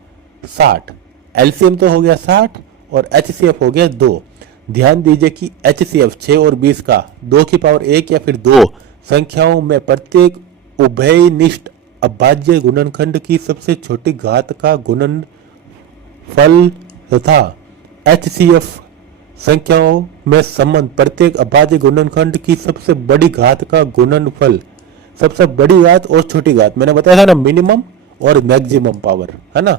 60। एलसीएम तो हो गया 60 और एचसीएफ हो गया 2। ध्यान दीजिए कि एचसीएफ 6 और 20 का 2 की पावर 1 या फिर 2 संख्याओं में प्रत्येक उभयनिष्ठ अभाज्य गुणनखंड की सबसे छोटी घात का गुणनफल तथा एचसीएफ संख्याओं में संबंध प्रत्येक अभाज्य गुणनखंड की सबसे बड़ी घात का गुणनफल। सबसे बड़ी घात और छोटी घात मैंने बताया था ना, मिनिमम और मैक्सिमम पावर है ना।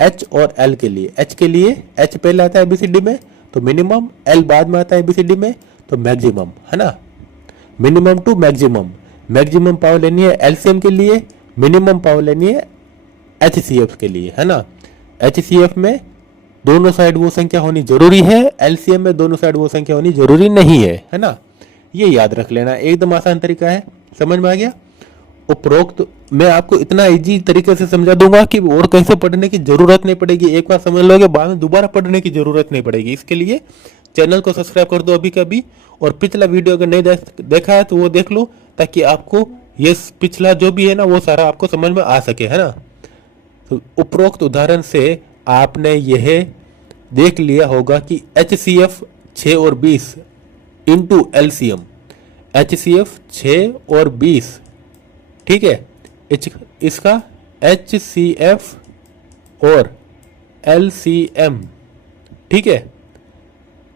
एच और एल के लिए, एच के लिए एच पहले आता है एबीसीडी में तो मिनिमम, एल बाद में आता है एबीसीडी में तो मैक्सिमम है ना। Minimum to maximum, maximum power लेनी है एलसीएम के लिए, मिनिमम पावर लेनी है एचसीएफ के लिए है ना। एचसीएफ में दोनों साइड वो संख्या होनी जरूरी है, एलसीएम में दोनों साइड वो संख्या होनी जरूरी नहीं है ना। ये याद रख लेना, एकदम आसान तरीका है। समझ में आ गया? उपरोक्त मैं आपको इतना इजी तरीके से समझा दूंगा कि और कैसे पढ़ने की जरूरत नहीं पड़ेगी। एक बार समझ लोगे, बाद में दोबारा पढ़ने की जरूरत नहीं पड़ेगी। इसके लिए चैनल को सब्सक्राइब कर दो अभी कभी, और पिछला वीडियो अगर नहीं देखा है तो वो देख लो, ताकि आपको ये पिछला जो भी है ना वो सारा आपको समझ में आ सके है ना। तो उपरोक्त उदाहरण से आपने यह देख लिया होगा कि एचसीएफ 6 और 20 इंटू एलसीएम, एचसीएफ 6 और 20, ठीक है। इसका एचसीएफ और एलसीएम, ठीक है,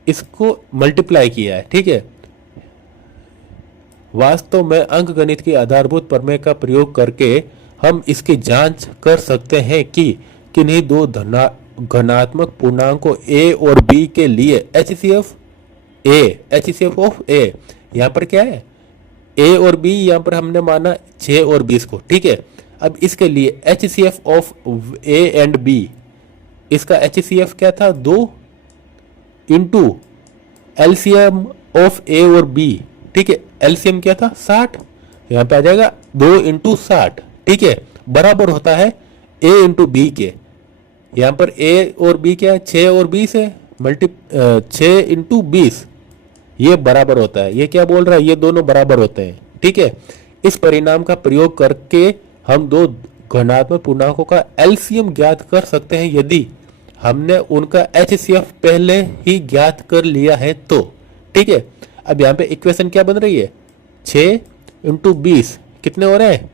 इसको मल्टीप्लाई किया है, ठीक है। वास्तव में अंकगणित की आधारभूत प्रमेय का प्रयोग करके हम इसकी जांच कर सकते हैं कि किन्हीं दो घनात्मक पूर्णांकों a और b के लिए एचसीएफ ऑफ a, यहाँ पर क्या है a और b, यहाँ पर हमने माना 6 और 20 को, ठीक है। अब इसके लिए HCF of a and b, इसका एचसीएफ क्या था 2 इंटू एलसीएम ऑफ a और b, ठीक है। एलसीएम क्या था 60, यहाँ पे आ जाएगा 2 इंटू 60, ठीक है, बराबर होता है a इंटू बी के। यहाँ पर a और b क्या है 6 और 20 है, 6 इंटू 20, ये बराबर होता है। ये क्या बोल रहा है? ये दोनों बराबर होते हैं, ठीक है। इस परिणाम का प्रयोग करके हम दो घनात्मक पूर्णांकों का एलसीएम ज्ञात कर सकते हैं यदि हमने उनका एचसीएफ पहले ही ज्ञात कर लिया है तो, ठीक है। अब यहाँ पे इक्वेशन क्या बन रही है? 6 इंटू 20 कितने हो रहे हैं?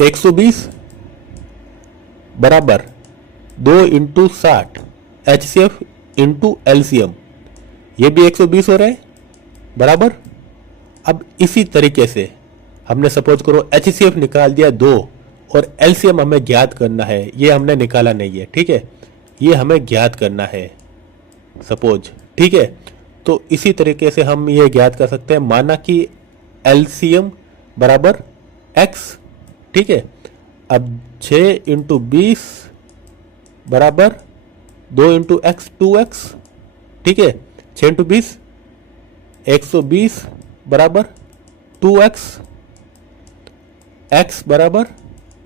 120 बराबर 2 इंटू 60 एचसीएफ इंटू एलसीएम, ये भी 120 हो रहे हैं बराबर। अब इसी तरीके से हमने सपोज करो एचसीएफ निकाल दिया 2 और एलसीएम हमें ज्ञात करना है, ये हमने निकाला नहीं है, ठीक है, ये हमें ज्ञात करना है सपोज, ठीक है। तो इसी तरीके से हम ये ज्ञात कर सकते हैं, माना कि एलसीएम बराबर x, ठीक है। अब 6 इंटू 20 बराबर 2 इंटू एक्स 2x, ठीक है। 6 इंटू 20 120 बराबर 2x, x बराबर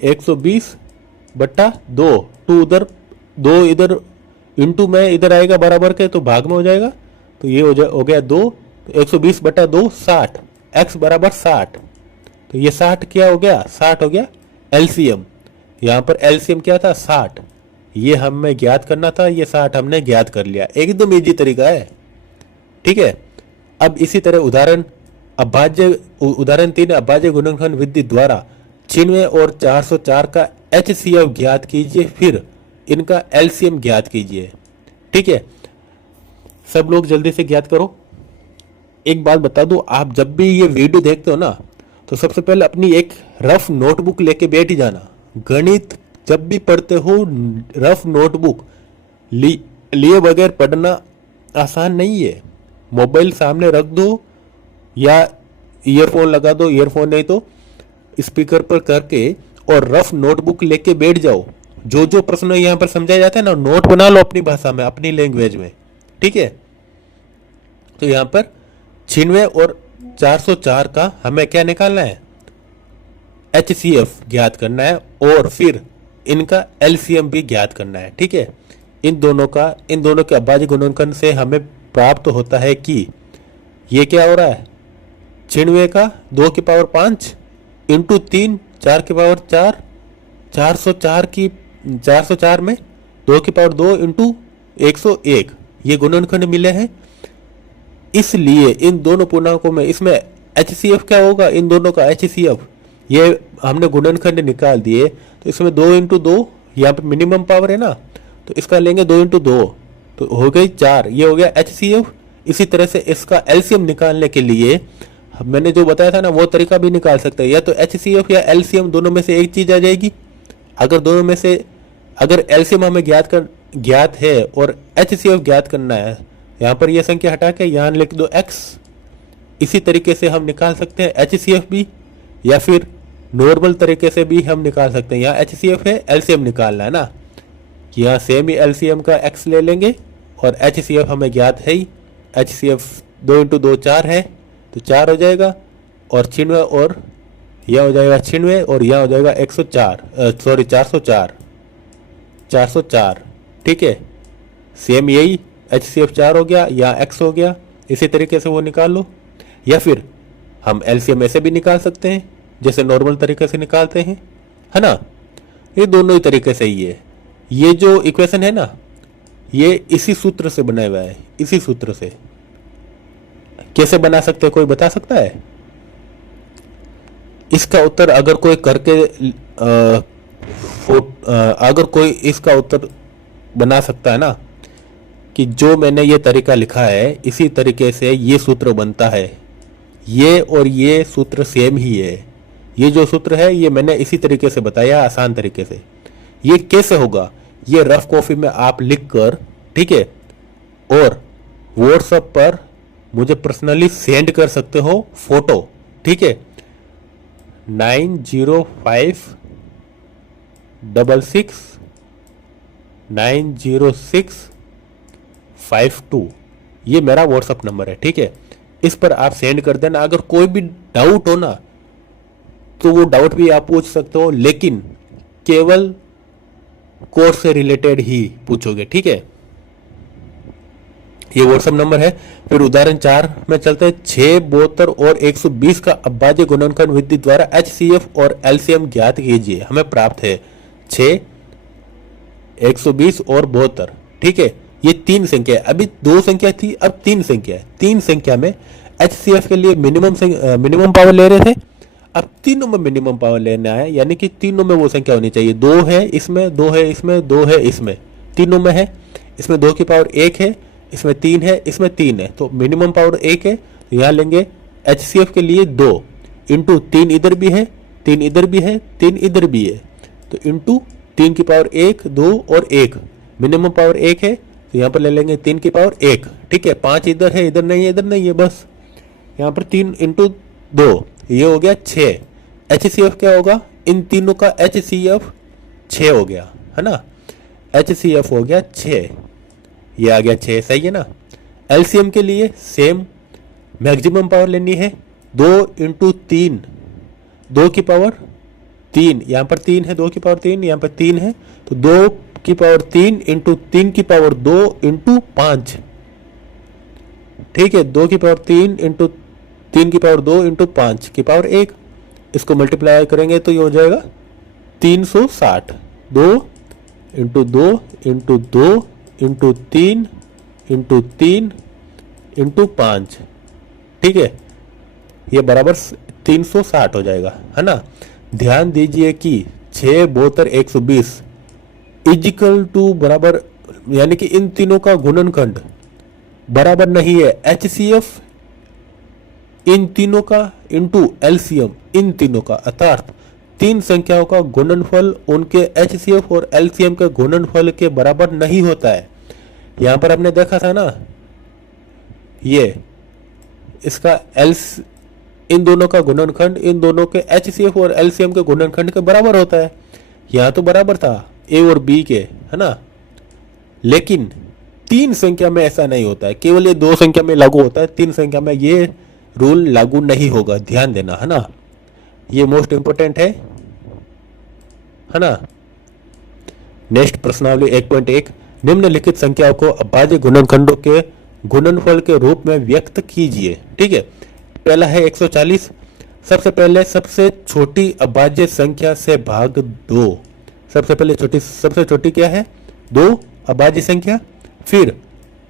120 बट्टा 2, 2 उधर 2 इधर इंटू में इधर आएगा बराबर के तो भाग में हो जाएगा, तो ये हो गया 2, तो 120 बट्टा 2 60, x बराबर 60, तो ये 60 क्या हो गया, 60 हो गया एलसीएम। यहाँ पर एलसीएम क्या था 60, ये हमें ज्ञात करना था, ये 60 हमने ज्ञात कर लिया, एकदम इजी तरीका है। ठीक है, अब इसी तरह उदाहरण 3 अभाज्य गुणनखंड विधि द्वारा 96 और 404 का एचसीएफ ज्ञात कीजिए, फिर इनका एलसीएम ज्ञात कीजिए। ठीक है, सब लोग जल्दी से ज्ञात करो। एक बात बता दो, आप जब भी ये वीडियो देखते हो ना, तो सबसे पहले अपनी एक रफ नोटबुक लेके बैठ जाना। गणित जब भी पढ़ते हो रफ नोटबुक लिए बगैर पढ़ना आसान नहीं है। मोबाइल सामने रख दो या ईयरफोन लगा दो, ईयरफोन नहीं तो स्पीकर पर करके, और रफ नोटबुक लेके बैठ जाओ। जो जो प्रश्न यहाँ पर समझाया जाता है ना, नोट बना लो अपनी भाषा में, अपनी लैंग्वेज में। ठीक है, तो यहाँ पर 96 और 404 का हमें क्या निकालना है, एचसीएफ ज्ञात करना है, और फिर इनका एलसीएम भी ज्ञात करना है। ठीक है, इन दोनों के अभाज्य गुणनखंड से हमें प्राप्त होता है कि ये क्या हो रहा है, 96 का 2 की पावर 5 इंटू 3 4 की पावर 4, 404 में 2 की पावर 2 इंटू 101, ये गुणनखंड मिले हैं। इसलिए इन दोनों पूर्णांकों में इसमें एचसीएफ क्या होगा, इन दोनों का एचसीएफ, ये हमने गुणनखंड निकाल दिए, तो इसमें 2 इंटू 2, यहाँ पे मिनिमम पावर है ना, तो इसका लेंगे 2 इंटू 2, तो हो गई 4, ये हो गया एचसीएफ। इसी तरह से इसका एलसीएम निकालने के लिए मैंने जो बताया था ना, वो तरीका भी निकाल सकते हैं, या तो एचसीएफ या एलसीएम दोनों में से एक चीज आ जाएगी। अगर एलसीएम हमें ज्ञात है और एचसीएफ ज्ञात करना है, यहाँ पर ये संख्या हटा के यहाँ लिख दो x। इसी तरीके से हम निकाल सकते हैं एचसीएफ भी, या फिर नॉर्मल तरीके से भी हम निकाल सकते हैं। यहाँ एचसीएफ है, एलसीएम निकालना है ना, कि यहाँ सेम ही एलसीएम का x ले लेंगे, और एचसीएफ हमें ज्ञात है ही, एचसीएफ 2 इंटू 2 4 है, तो 4 हो जाएगा, और 96 और यह हो जाएगा 96, और यह हो जाएगा 404। ठीक है, सेम यही एचसीएफ 4 हो गया, या x हो गया, इसी तरीके से वो निकाल लो। या फिर हम एलसीएम ऐसे भी निकाल सकते हैं जैसे नॉर्मल तरीके से निकालते हैं, है ना। ये दोनों ही तरीके से ही है। ये जो इक्वेशन है ना, ये इसी सूत्र से बना हुआ है। इसी सूत्र से कैसे बना सकते हैं, कोई बता सकता है? इसका उत्तर अगर कोई करके अगर कोई इसका उत्तर बना सकता है ना, कि जो मैंने ये तरीका लिखा है इसी तरीके से ये सूत्र बनता है, ये और ये सूत्र सेम ही है। ये जो सूत्र है ये मैंने इसी तरीके से बताया, आसान तरीके से। ये कैसे होगा, ये रफ कॉपी में आप लिख कर, ठीक है, और व्हाट्सएप पर मुझे पर्सनली सेंड कर सकते हो फोटो, ठीक है। 905666 90652 ये मेरा व्हाट्सएप नंबर है, ठीक है। इस पर आप सेंड कर देना। अगर कोई भी डाउट हो ना, तो वो डाउट भी आप पूछ सकते हो, लेकिन केवल कोर्स से रिलेटेड ही पूछोगे, ठीक है। ये व्हाट्सएप नंबर है। फिर उदाहरण 4 में चलते हैं। 6, 72 और 120 का अभाज्य गुणनखंड विधि द्वारा एचसीएफ और एलसीएम ज्ञात कीजिए। हमें प्राप्त है 6, 120 और 72, ठीक है। ये 3 संख्या है। अभी 2 संख्या थी, अब 3 संख्या है। 3 संख्या में एचसीएफ के लिए मिनिमम पावर ले रहे थे, अब तीनों में मिनिमम पावर लेना है, यानी कि तीनों में वो संख्या होनी चाहिए। 2 है इसमें, 2 है इसमें, 2 है इसमें, तीनों में है। इसमें 2 की पावर 1 है, इसमें 3 है, इसमें 3 है, तो मिनिमम पावर 1 है। तो यहाँ लेंगे एचसीएफ के लिए 2 इंटू 3 इधर भी है, 3 इधर भी है, 3 इधर भी है, तो इंटू 3 की पावर 1, 2 और 1, मिनिमम पावर 1 है, तो यहाँ पर ले लेंगे 3 की पावर 1, ठीक है। 5 इधर है, इधर नहीं है, इधर नहीं है, बस यहाँ पर 3 इंटू 2, ये हो गया 6। एचसीएफ क्या होगा, इन तीनों का एचसीएफ 6 हो गया, है ना। एचसीएफ हो गया 6, ये आ गया 6, सही है ना। एलसीएम के लिए सेम मैक्सिमम पावर लेनी है 2 × 3, 2 की पावर 3, यहाँ पर 3 है, 2 की पावर 3, यहाँ पर 3 है, तो 2 की पावर 3 × 3 की पावर 2 × 5, ठीक है, 2 की पावर 3 × 3 की पावर 2 × 5 की पावर 1, इसको मल्टीप्लाई करेंगे तो ये हो जाएगा 360, 2 × 2 × 2 × 3 × 3 × 5, ठीक है, ये बराबर 360 हो जाएगा, है ना। ध्यान दीजिए कि 6 72 120 इजिकल टू बराबर, यानी कि इन तीनों का गुणनखंड बराबर नहीं है HCF इन तीनों का इंटू LCM इन तीनों का, अर्थात तीन संख्याओं का गुणनफल उनके HCF और LCM के गुणनफल के बराबर नहीं होता है। यहां पर आपने देखा था ना, ये इसका इन दोनों का गुणनखंड इन दोनों के HCF और LCM के गुणनखंड के बराबर होता है। यहां तो बराबर था A और B के, है ना, लेकिन तीन संख्या में ऐसा नहीं होता है, केवल ये दो संख्या में लागू होता है, तीन संख्या में ये रूल लागू नहीं होगा, ध्यान देना, है ना, ये मोस्ट इंपोर्टेंट है ना। नेक्स्ट प्रश्नावली 1.1, निम्नलिखित संख्याओं को अभाज्य गुणनखंडों के गुणनफल के रूप में व्यक्त कीजिए, ठीक है। पहला है 140, सबसे पहले सबसे छोटी अभाज्य संख्या से भाग 2, सबसे पहले सबसे छोटी क्या है 2 अभाज्य संख्या, फिर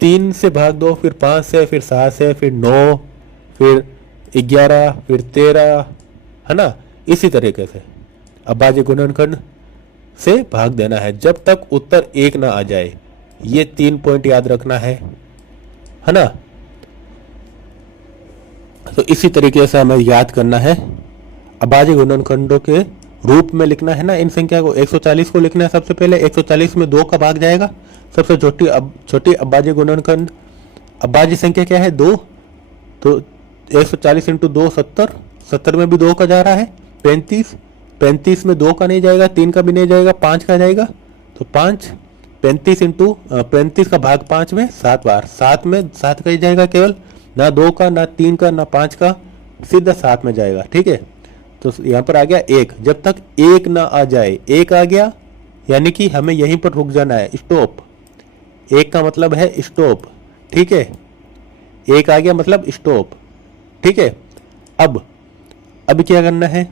3 से भाग 2, फिर 5 से, फिर 7 से, फिर 9, फिर 11, फिर 13, है ना। इसी तरीके से अभाज्य गुणनखंड से भाग देना है जब तक उत्तर 1 ना आ जाए। ये 3 पॉइंट याद रखना है ना। तो इसी तरीके से हमें याद करना है, अभाज्य गुणनखंडों के रूप में लिखना है ना इन संख्या को। 140 को लिखना है सबसे पहले, 140 में 2 का भाग जाएगा, सबसे छोटी अभाज्य गुणनखंड अभाज्य संख्या क्या है 2, तो 140 × 2 70, 70 में भी 2 का जा रहा है, 35, 35 में 2 का नहीं जाएगा, 3 का भी नहीं जाएगा, 5 का जाएगा, तो 5, 35 का भाग 5 में 7 बार, 7 में 7 का ही जाएगा केवल, ना 2 का, ना 3 का, ना 5 का, सीधा 7 में जाएगा, ठीक है। तो यहाँ पर आ गया 1, जब तक 1 ना आ जाए, 1 आ गया यानी कि हमें यहीं पर रुक जाना है, स्टॉप, 1 का मतलब है स्टॉप, ठीक है, 1 आ गया मतलब स्टॉप, ठीक है। अब क्या करना है,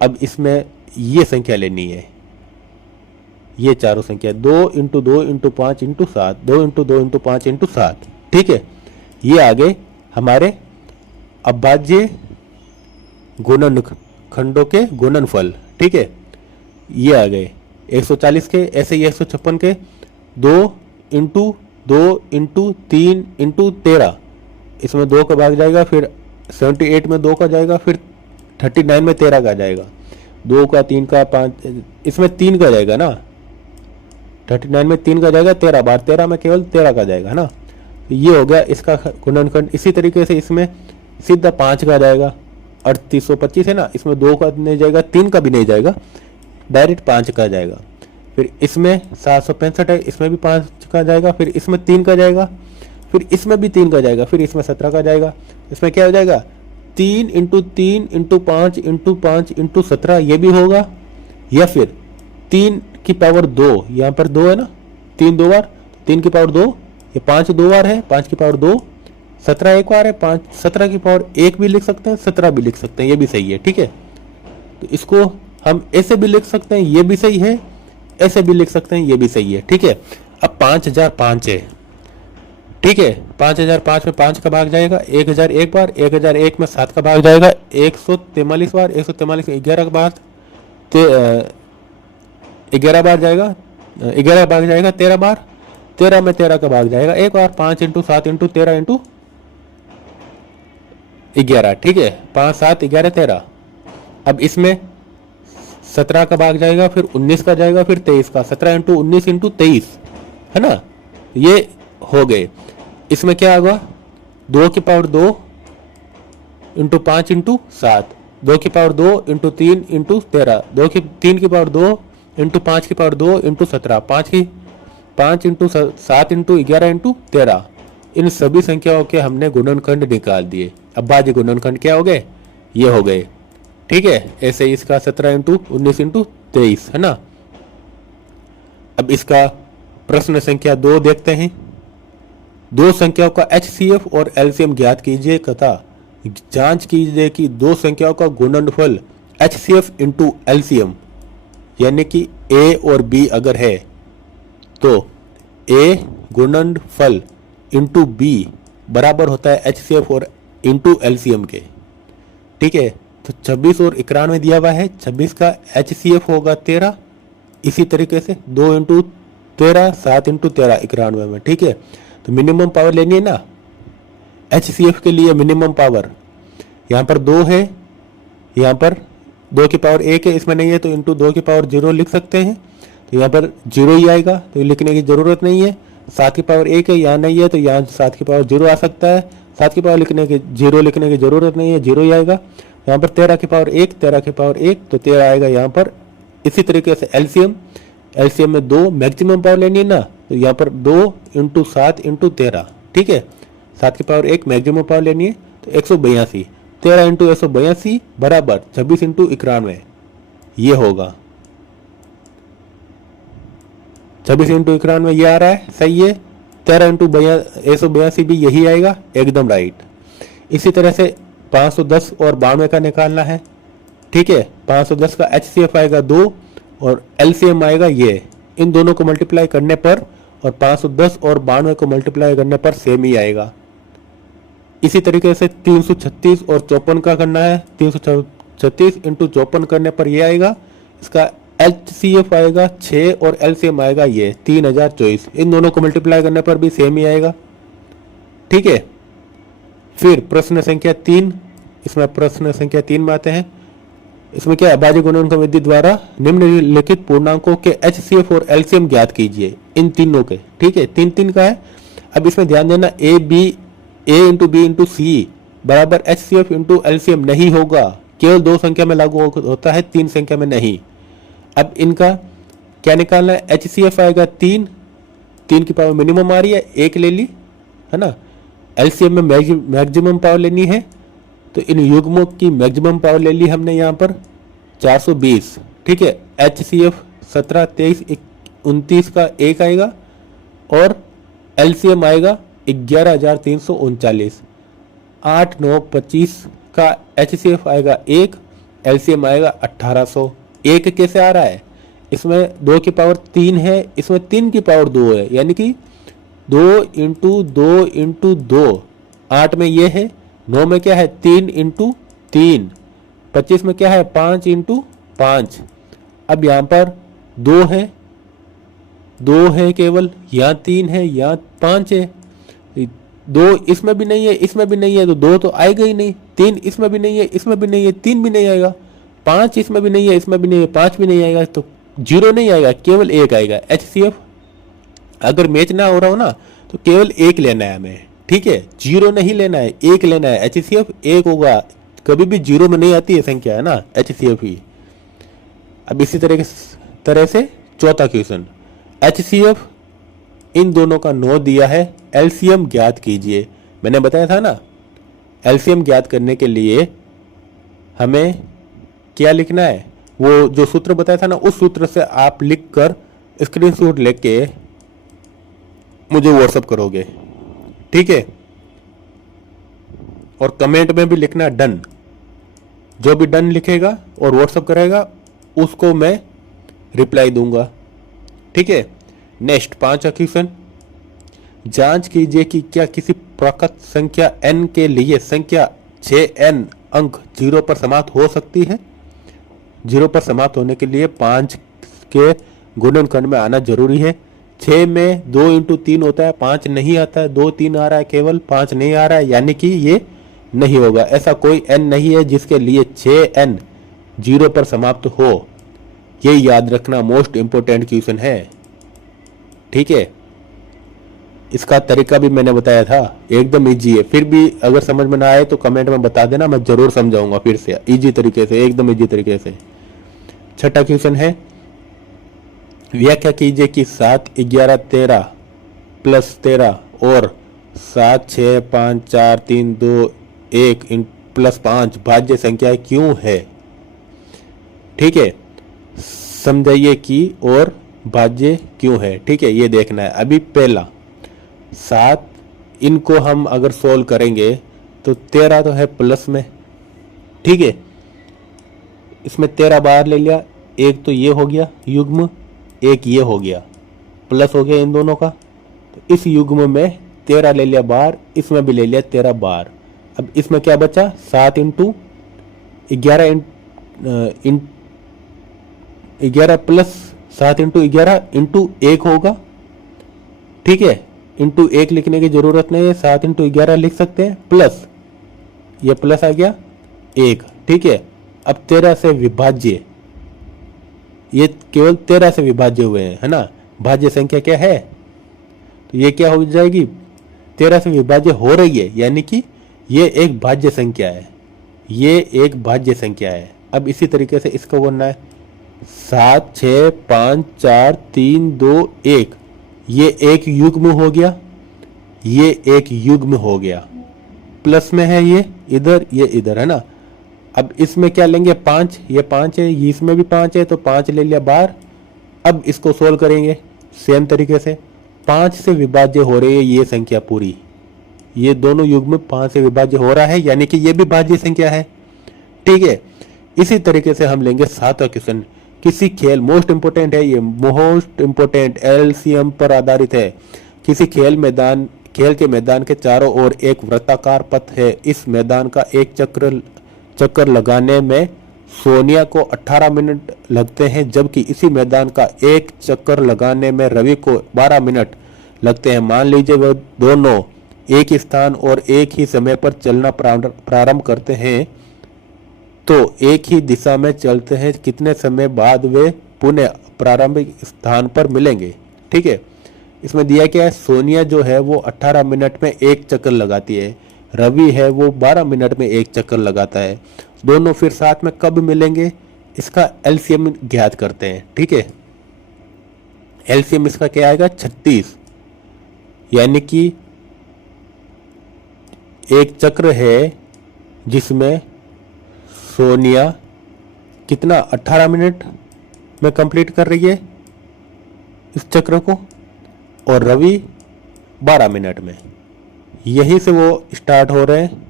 अब इसमें ये संख्या लेनी है, ये चारों संख्या 2 × 2 × 5 × 7, 2 × 2 × 5 × 7, ठीक है। ये आ गए हमारे अभाज्य गुणनखंडों के गुणनफल, ठीक है, ये आ गए 140 के, ऐसे ही 156 के 2 × 2 × 3 × 13, इसमें 2 का भाग जाएगा, फिर 78 में 2 का जाएगा, फिर 39 में 13 का जाएगा, 2 का 3 का 5, इसमें 3 का जाएगा ना, 39 में 3 का जाएगा 13 बार, 13 में केवल 13 का जाएगा ना। ये हो गया इसका गुणनखंड। इसी तरीके से इसमें सीधा 5 का जाएगा, 3825 है ना, इसमें 2 का नहीं जाएगा, 3 का भी नहीं जाएगा, डायरेक्ट 5 का जाएगा। फिर इसमें 765 है, इसमें भी 5 का जाएगा, फिर इसमें 3 का जाएगा, फिर इसमें भी 3 का जाएगा, फिर इसमें 17 का जाएगा। इसमें क्या हो जाएगा 3 × 3 × 5 × 5 × 17, ये भी होगा, या फिर 3 की पावर 2, यहाँ पर 2 है ना, 3 2 बार, 3 की पावर 2, ये 5 2 बार है, 5 की पावर 2, 17 एक बार है, 5 17 की पावर 1 भी लिख सकते हैं, 17 भी लिख सकते हैं, ये भी सही है, ठीक है। तो इसको हम ऐसे भी लिख सकते हैं, ये भी सही है, ऐसे भी लिख सकते हैं, ये भी सही है, ठीक है। अब 5005 है, ठीक है, 5005 में 5 का भाग जाएगा, 1000 एक बार, 1001 में 7 का भाग जाएगा, 143 बार, 143 में 11 का भाग, 11 बार जाएगा, 11 भाग जाएगा 13 बार, 13 में 13 का भाग जाएगा एक बार, 5 × 7 × 13 × 11, ठीक है, 5 7 11 13। अब इसमें 17 का भाग जाएगा, फिर 19 का जाएगा, फिर 23 का, 17 × 19 × 23, है ना, ये हो गए। इसमें क्या होगा 2 की पावर 2 × 5 × 7, 2 की पावर 2 × 3 × 13, 3 की पावर 2 × 5 की पावर 2 × 17, 5 × 7 × 11 × 13, इन सभी संख्याओं के हमने गुणनखंड निकाल दिए। अब भाज्य गुणनखंड क्या हो गए, ये हो गए। ठीक है, ऐसे ही इसका 17 इंटू 19 इंटू 23 है ना। अब इसका प्रश्न संख्या 2 देखते हैं। दो संख्याओं का HCF और LCM ज्ञात कीजिए तथा जांच कीजिए कि दो संख्याओं का गुणनफल HCF इंटू LCM यानी कि A और B अगर है तो A गुणनफल इंटू B बराबर होता है HCF और इंटू LCM के। ठीक है, तो 26 और 91 दिया हुआ है, 26 का HCF होगा 13, इसी तरीके से 2 इंटू 13 7 इंटू 13 91 में। ठीक है, तो मिनिमम पावर लेनी है ना HCF के लिए। मिनिमम पावर यहाँ पर 2 है, यहाँ पर 2 की पावर 1 है, इसमें नहीं है तो इंटू 2 की पावर 0 लिख सकते हैं, तो यहाँ पर 0 ही आएगा, तो लिखने की जरूरत नहीं है। 7 की पावर 1 है, यहाँ नहीं है तो यहाँ 7 की पावर 0 आ सकता है, 7 की पावर लिखने की 0 लिखने की जरूरत नहीं है, 0 ही आएगा। यहाँ पर 13 की पावर 1 13 की पावर 1 तो 13 आएगा यहाँ पर। इसी तरीके से LCM में 2 मैक्सिमम पावर लेनी है ना, तो यहाँ पर 2 इंटू 7 इंटू 13। ठीक है, 7 की पावर 1 मैक्सिमम पावर लेनी है तो 182, 13 इंटू 182 बराबर 26 इंटू 91, ये होगा 26 इंटू 91 ये आ रहा है, सही है। 13 इंटू 182 भी यही आएगा, एकदम राइट। इसी तरह से 510 और 92 का निकालना है। ठीक है, 510 का HCF आएगा 2 और LCM आएगा ये, इन दोनों को मल्टीप्लाई करने पर और 510 और 92 को मल्टीप्लाई करने पर सेम ही आएगा। इसी तरीके से 336 और 54 का करना है, 336 इंटू 54 करने पर ये आएगा, इसका HCF आएगा 6 और LCM आएगा ये 3024, इन दोनों को मल्टीप्लाई करने पर भी सेम ही आएगा। ठीक है, फिर प्रश्न संख्या 3, इसमें प्रश्न संख्या 3 में आते हैं। इसमें क्या है, भाज्य गुणनखंड विधि द्वारा निम्नलिखित पूर्णांकों के HCF और LCM ज्ञात कीजिए, इन तीनों के। ठीक है, 3 का है। अब इसमें ध्यान देना A into B into C बराबर HCF इंटू LCM नहीं होगा, केवल 2 संख्या में लागू होता है, 3 संख्या में नहीं। अब इनका क्या निकालना है, HCF आएगा 3 की पावर मिनिमम आ रही है, 1 ले ली है ना। LCM में मैक्सिमम पावर लेनी है, तो इन युग्मों की मैक्सिमम पावर ले ली हमने यहाँ पर 420। ठीक है, HCF 17 23 29 का 1 आएगा और LCM आएगा 11,339। 8 9 25 का HCF आएगा 1, LCM आएगा 1800। 1 कैसे आ रहा है, इसमें 2 की पावर 3 है, इसमें 3 की पावर 2 है, यानी कि 2 इंटू 2 इंटू 2। 8 में ये है, 9 में क्या है 3 इंटू 3, 25 में क्या है 5 इंटू 5। अब यहाँ पर 2 है केवल, यहाँ 3 है, यहाँ 5 है। 2 इसमें भी नहीं है, इसमें भी नहीं है, तो 2 तो आएगा ही नहीं। 3 इसमें भी नहीं है, इसमें भी नहीं है, 3 भी नहीं आएगा। 5 इसमें भी नहीं है, इसमें भी नहीं है, 5 भी नहीं आएगा, तो 0 नहीं आएगा, केवल 1 आएगा। HCF अगर मैच ना हो रहा हो ना तो केवल 1 लेना है हमें। ठीक है, 0 नहीं लेना है, 1 लेना है। HCF 1 होगा, कभी भी 0 में नहीं आती है संख्या, है ना, HCF ही। अब इसी तरह से चौथा क्वेश्चन, HCF इन दोनों का 9 दिया है, LCM ज्ञात कीजिए। मैंने बताया था ना, LCM ज्ञात करने के लिए हमें क्या लिखना है, वो जो सूत्र बताया था ना, उस सूत्र से आप लिखकर स्क्रीनशॉट लेके मुझे व्हाट्सअप करोगे। ठीक है, और कमेंट में भी लिखना डन। जो भी डन लिखेगा और व्हाट्सअप करेगा उसको मैं रिप्लाई दूंगा। ठीक है, नेक्स्ट 5वां क्वेश्चन, जांच कीजिए कि क्या किसी प्रकृत संख्या n के लिए संख्या 6n अंक 0 पर समाप्त हो सकती है। 0 पर समाप्त होने के लिए 5 के गुणनखंड में आना जरूरी है। 6 में 2 इंटू 3 होता है, 5 नहीं आता है, 2 3 आ रहा है केवल, 5 नहीं आ रहा है, यानी कि ये नहीं होगा। ऐसा कोई n नहीं है जिसके लिए 6n 0 पर समाप्त हो। ये याद रखना मोस्ट इंपोर्टेंट क्वेश्चन है। ठीक है, इसका तरीका भी मैंने बताया था, एकदम इजी है। फिर भी अगर समझ में ना आए तो कमेंट में बता देना, मैं जरूर समझाऊंगा फिर से इजी तरीके से, एकदम इजी तरीके से। 6वां क्वेश्चन है, व्याख्या कीजिए कि 7 11 13 प्लस 13 और 7 6 5 4 3 2 1 प्लस 5 भाज्य संख्या क्यों है। ठीक है, समझाइए कि और भाज्य क्यों है। ठीक है, ये देखना है। अभी पहला 7, इनको हम अगर सोल्व करेंगे तो 13 तो है प्लस में। ठीक है, इसमें 13 बाहर ले लिया, एक तो ये हो गया युग्म, एक ये हो गया, प्लस हो गया इन दोनों का। तो इस युग्म में 13 ले लिया बाहर, इसमें भी ले लिया 13 बाहर। अब इसमें क्या बचा, 7 इंटू 11 प्लस 7 इंटू 11 इंटू 1 होगा। ठीक है, इंटू 1 लिखने की जरूरत नहीं है, 7 इंटू 11 लिख सकते हैं, प्लस ये प्लस आ गया 1। ठीक है, अब 13 से विभाज्य, ये केवल 13 से विभाज्य हुए हैं, है ना। भाज्य संख्या क्या है, तो ये क्या हो जाएगी, 13 से विभाज्य हो रही है, यानी कि ये एक भाज्य संख्या है, ये एक भाज्य संख्या है। अब इसी तरीके से इसको करना है, 7 6 5 4 3 2 1, ये एक युग्म हो गया, ये एक युग्म हो गया, प्लस में है ये इधर है ना। अब इसमें क्या लेंगे, 5, ये 5 है, इसमें भी 5 है, तो 5 ले लिया बाहर। अब इसको सोल्व करेंगे सेम तरीके से, 5 से विभाज्य हो रही है ये संख्या पूरी, ये दोनों युग्म 5 से विभाज्य हो रहा है, यानी कि ये भी भाज्य संख्या है। ठीक है, इसी तरीके से हम लेंगे 7वां क्वेश्चन। किसी खेल, मोस्ट इंपोर्टेंट है ये, मोस्ट इंपोर्टेंट, एलसीएम पर आधारित है। किसी खेल के मैदान के चारों ओर एक वृत्ताकार पथ है। इस मैदान का एक चक्कर लगाने में सोनिया को 18 मिनट लगते हैं, जबकि इसी मैदान का एक चक्कर लगाने में रवि को 12 मिनट लगते हैं। मान लीजिए वह दोनों एक ही स्थान और एक ही समय पर चलना प्रारंभ करते हैं, तो एक ही दिशा में चलते हैं, कितने समय बाद वे पुनः प्रारंभिक स्थान पर मिलेंगे। ठीक है, इसमें दिया क्या है, सोनिया जो है वो 18 मिनट में एक चक्कर लगाती है, रवि है वो 12 मिनट में एक चक्कर लगाता है। दोनों फिर साथ में कब मिलेंगे, इसका एलसीएम ज्ञात करते हैं। ठीक है, एलसीएम इसका क्या आएगा, 36, यानी कि एक चक्र है जिसमें सोनिया कितना 18 मिनट में कंप्लीट कर रही है इस चक्र को, और रवि 12 मिनट में। यहीं से वो स्टार्ट हो रहे हैं।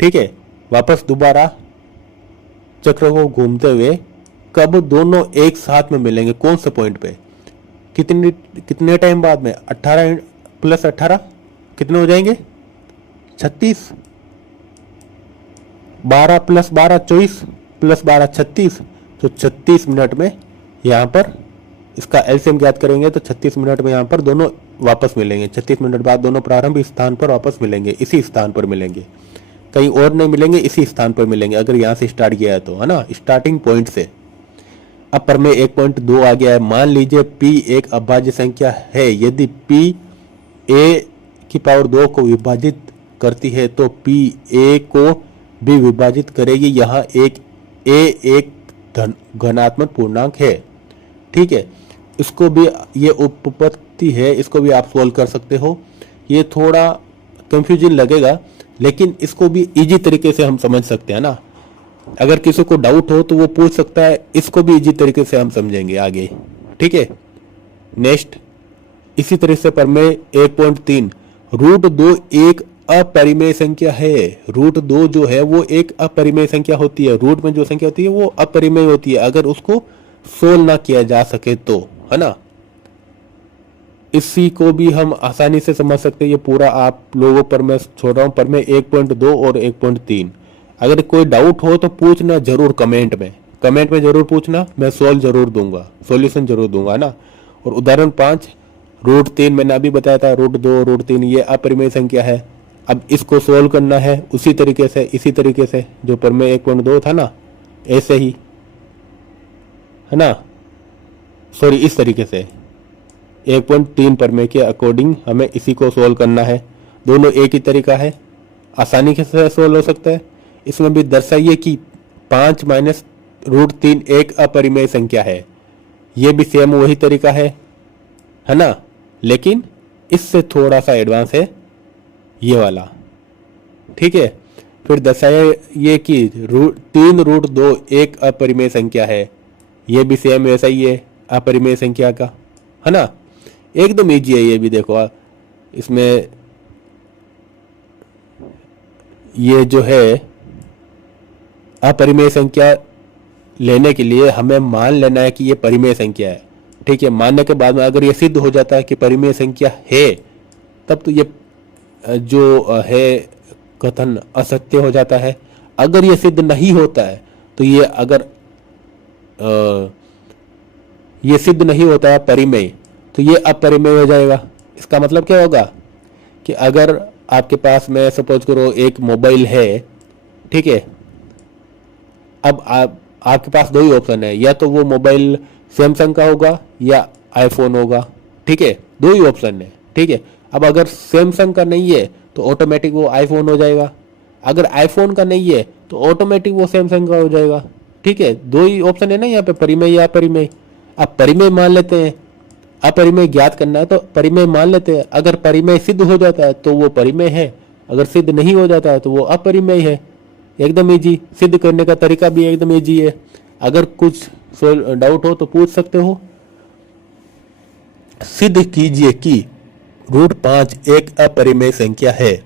ठीक है, वापस दोबारा चक्र को घूमते हुए कब दोनों एक साथ में मिलेंगे, कौन से पॉइंट पे, कितने टाइम बाद में, 18 प्लस 18 कितने हो जाएंगे, 36, 12 प्लस 12 24 प्लस 12 36, तो 36 मिनट में यहाँ पर इसका एलसीएम ज्ञात करेंगे, तो 36 मिनट में यहाँ पर दोनों वापस मिलेंगे। 36 मिनट बाद दोनों प्रारंभिक स्थान पर वापस मिलेंगे, इसी स्थान पर मिलेंगे, कहीं और नहीं मिलेंगे, इसी स्थान पर मिलेंगे अगर यहाँ से स्टार्ट किया है तो, है ना, स्टार्टिंग पॉइंट से। अब पर में 1.2 आ गया है। मान लीजिए P एक अभाज्य संख्या है, यदि P a⁴ को विभाजित करती है तो P a को भी विभाजित करेगी। यहाँ एक धनात्मक पूर्णांक है। ठीक है, इसको भी, ये उपपत्ति है, इसको भी आप सोल्व कर सकते हो। ये थोड़ा कंफ्यूजन लगेगा, लेकिन इसको भी इजी तरीके से हम समझ सकते हैं ना। अगर किसी को डाउट हो तो वो पूछ सकता है, इसको भी इजी तरीके से हम समझेंगे आगे। ठीक है, नेक्स्ट इसी तरह से पर में 1.3, √2 एक अपरिमेय संख्या है। √2 जो है वो एक अपरिमेय संख्या होती है। रूट में जो संख्या होती है वो अपरिमेय होती है, अगर उसको सोल्व ना किया जा सके तो, है ना। इसी को भी हम आसानी से समझ सकते हैं। ये पूरा आप लोगों पर मैं छोड़ रहा हूं, पर मैं 1.2 और 1.3। अगर कोई डाउट हो तो पूछना जरूर कमेंट में जरूर पूछना, मैं सोल्व जरूर दूंगा, सॉल्यूशन जरूर दूंगा ना। और उदाहरण 5, √3 मैंने अभी बताया था, √2 √3 ये अपरिमेय संख्या है। अब इसको सोल्व करना है उसी तरीके से, इसी तरीके से जो पर में 1.2 था ना, ऐसे ही, है ना, सॉरी इस तरीके से 1.3 पर में के अकॉर्डिंग हमें इसी को सोल्व करना है। दोनों एक ही तरीका है, आसानी से सोल्व हो सकता है। इसमें भी दर्शाइए कि 5 माइनस √3 एक अपरिमेय संख्या है। ये भी सेम वही तरीका है ना, लेकिन इससे थोड़ा सा एडवांस है। ये वाला, ठीक है। फिर दर्शाया ये कि 3√2 एक अपरिमेय संख्या है, ये भी सेम ऐसा ही है अपरिमेय संख्या का, है ना। एकदम इजी है ये भी। देखो इसमें ये जो है अपरिमेय संख्या लेने के लिए हमें मान लेना है कि ये परिमेय संख्या है, ठीक है। मानने के बाद में अगर ये सिद्ध हो जाता है कि परिमेय संख्या है, तब तो ये जो है कथन असत्य हो जाता है। अगर ये सिद्ध नहीं होता है तो ये अगर ये सिद्ध नहीं होता है परिमेय, तो ये अपरिमेय हो जाएगा। इसका मतलब क्या होगा कि अगर आपके पास में सपोज करो एक मोबाइल है, ठीक है। अब आपके पास दो ही ऑप्शन है, या तो वो मोबाइल सैमसंग का होगा या आईफोन होगा, ठीक है। दो ही ऑप्शन है, ठीक है। अब अगर सैमसंग का नहीं है तो ऑटोमेटिक वो आईफोन हो जाएगा, अगर आईफोन का नहीं है तो ऑटोमेटिक वो सैमसंग का हो जाएगा, ठीक है। दो ही ऑप्शन है ना यहाँ पे, परिमेय या अपरिमेय। अब परिमेय मान लेते हैं, अपरिमेय ज्ञात करना है तो परिमेय मान लेते हैं। अगर परिमेय सिद्ध हो जाता है तो वो परिमेय है, अगर सिद्ध नहीं हो जाता है तो वो अपरिमेय है। एकदम इजी, सिद्ध करने का तरीका भी एकदम इजी है। अगर कुछ डाउट हो तो पूछ सकते हो। सिद्ध कीजिए कि √5 एक अपरिमेय संख्या है।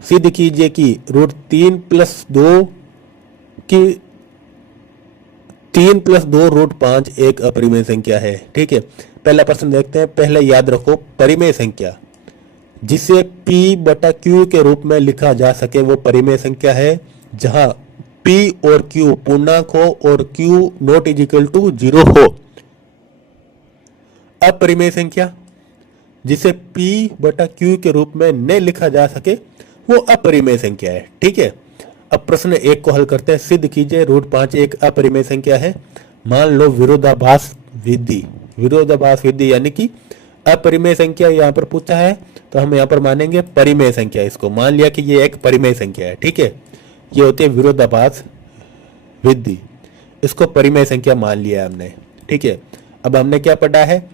सिद्ध कीजिए कि √3+2 की 3+2 √5 एक अपरिमेय संख्या है, ठीक है। पहला प्रश्न देखते हैं। पहले याद रखो, परिमेय संख्या जिसे P/Q के रूप में लिखा जा सके वो परिमेय संख्या है, जहां P और Q पूर्णांक हो और Q ≠ 0 हो। अपरिमेय संख्या जिसे P/Q के रूप में न लिखा जा सके वो अपरिमेय संख्या है, ठीक है। अब प्रश्न 1 को हल करते हैं। सिद्ध कीजिए √5 एक अपरिमेय संख्या है। मान लो विरोधाभास विधि, विरोधाभास विधि यानी कि अपरिमेय संख्या यहाँ पर पूछा है तो हम यहाँ पर मानेंगे परिमेय संख्या। इसको मान लिया कि ये एक परिमेय संख्या है, ठीक है। ये होती है विरोधाभास विधि, इसको परिमेय संख्या मान लिया हमने, ठीक है। अब हमने क्या पढ़ा है,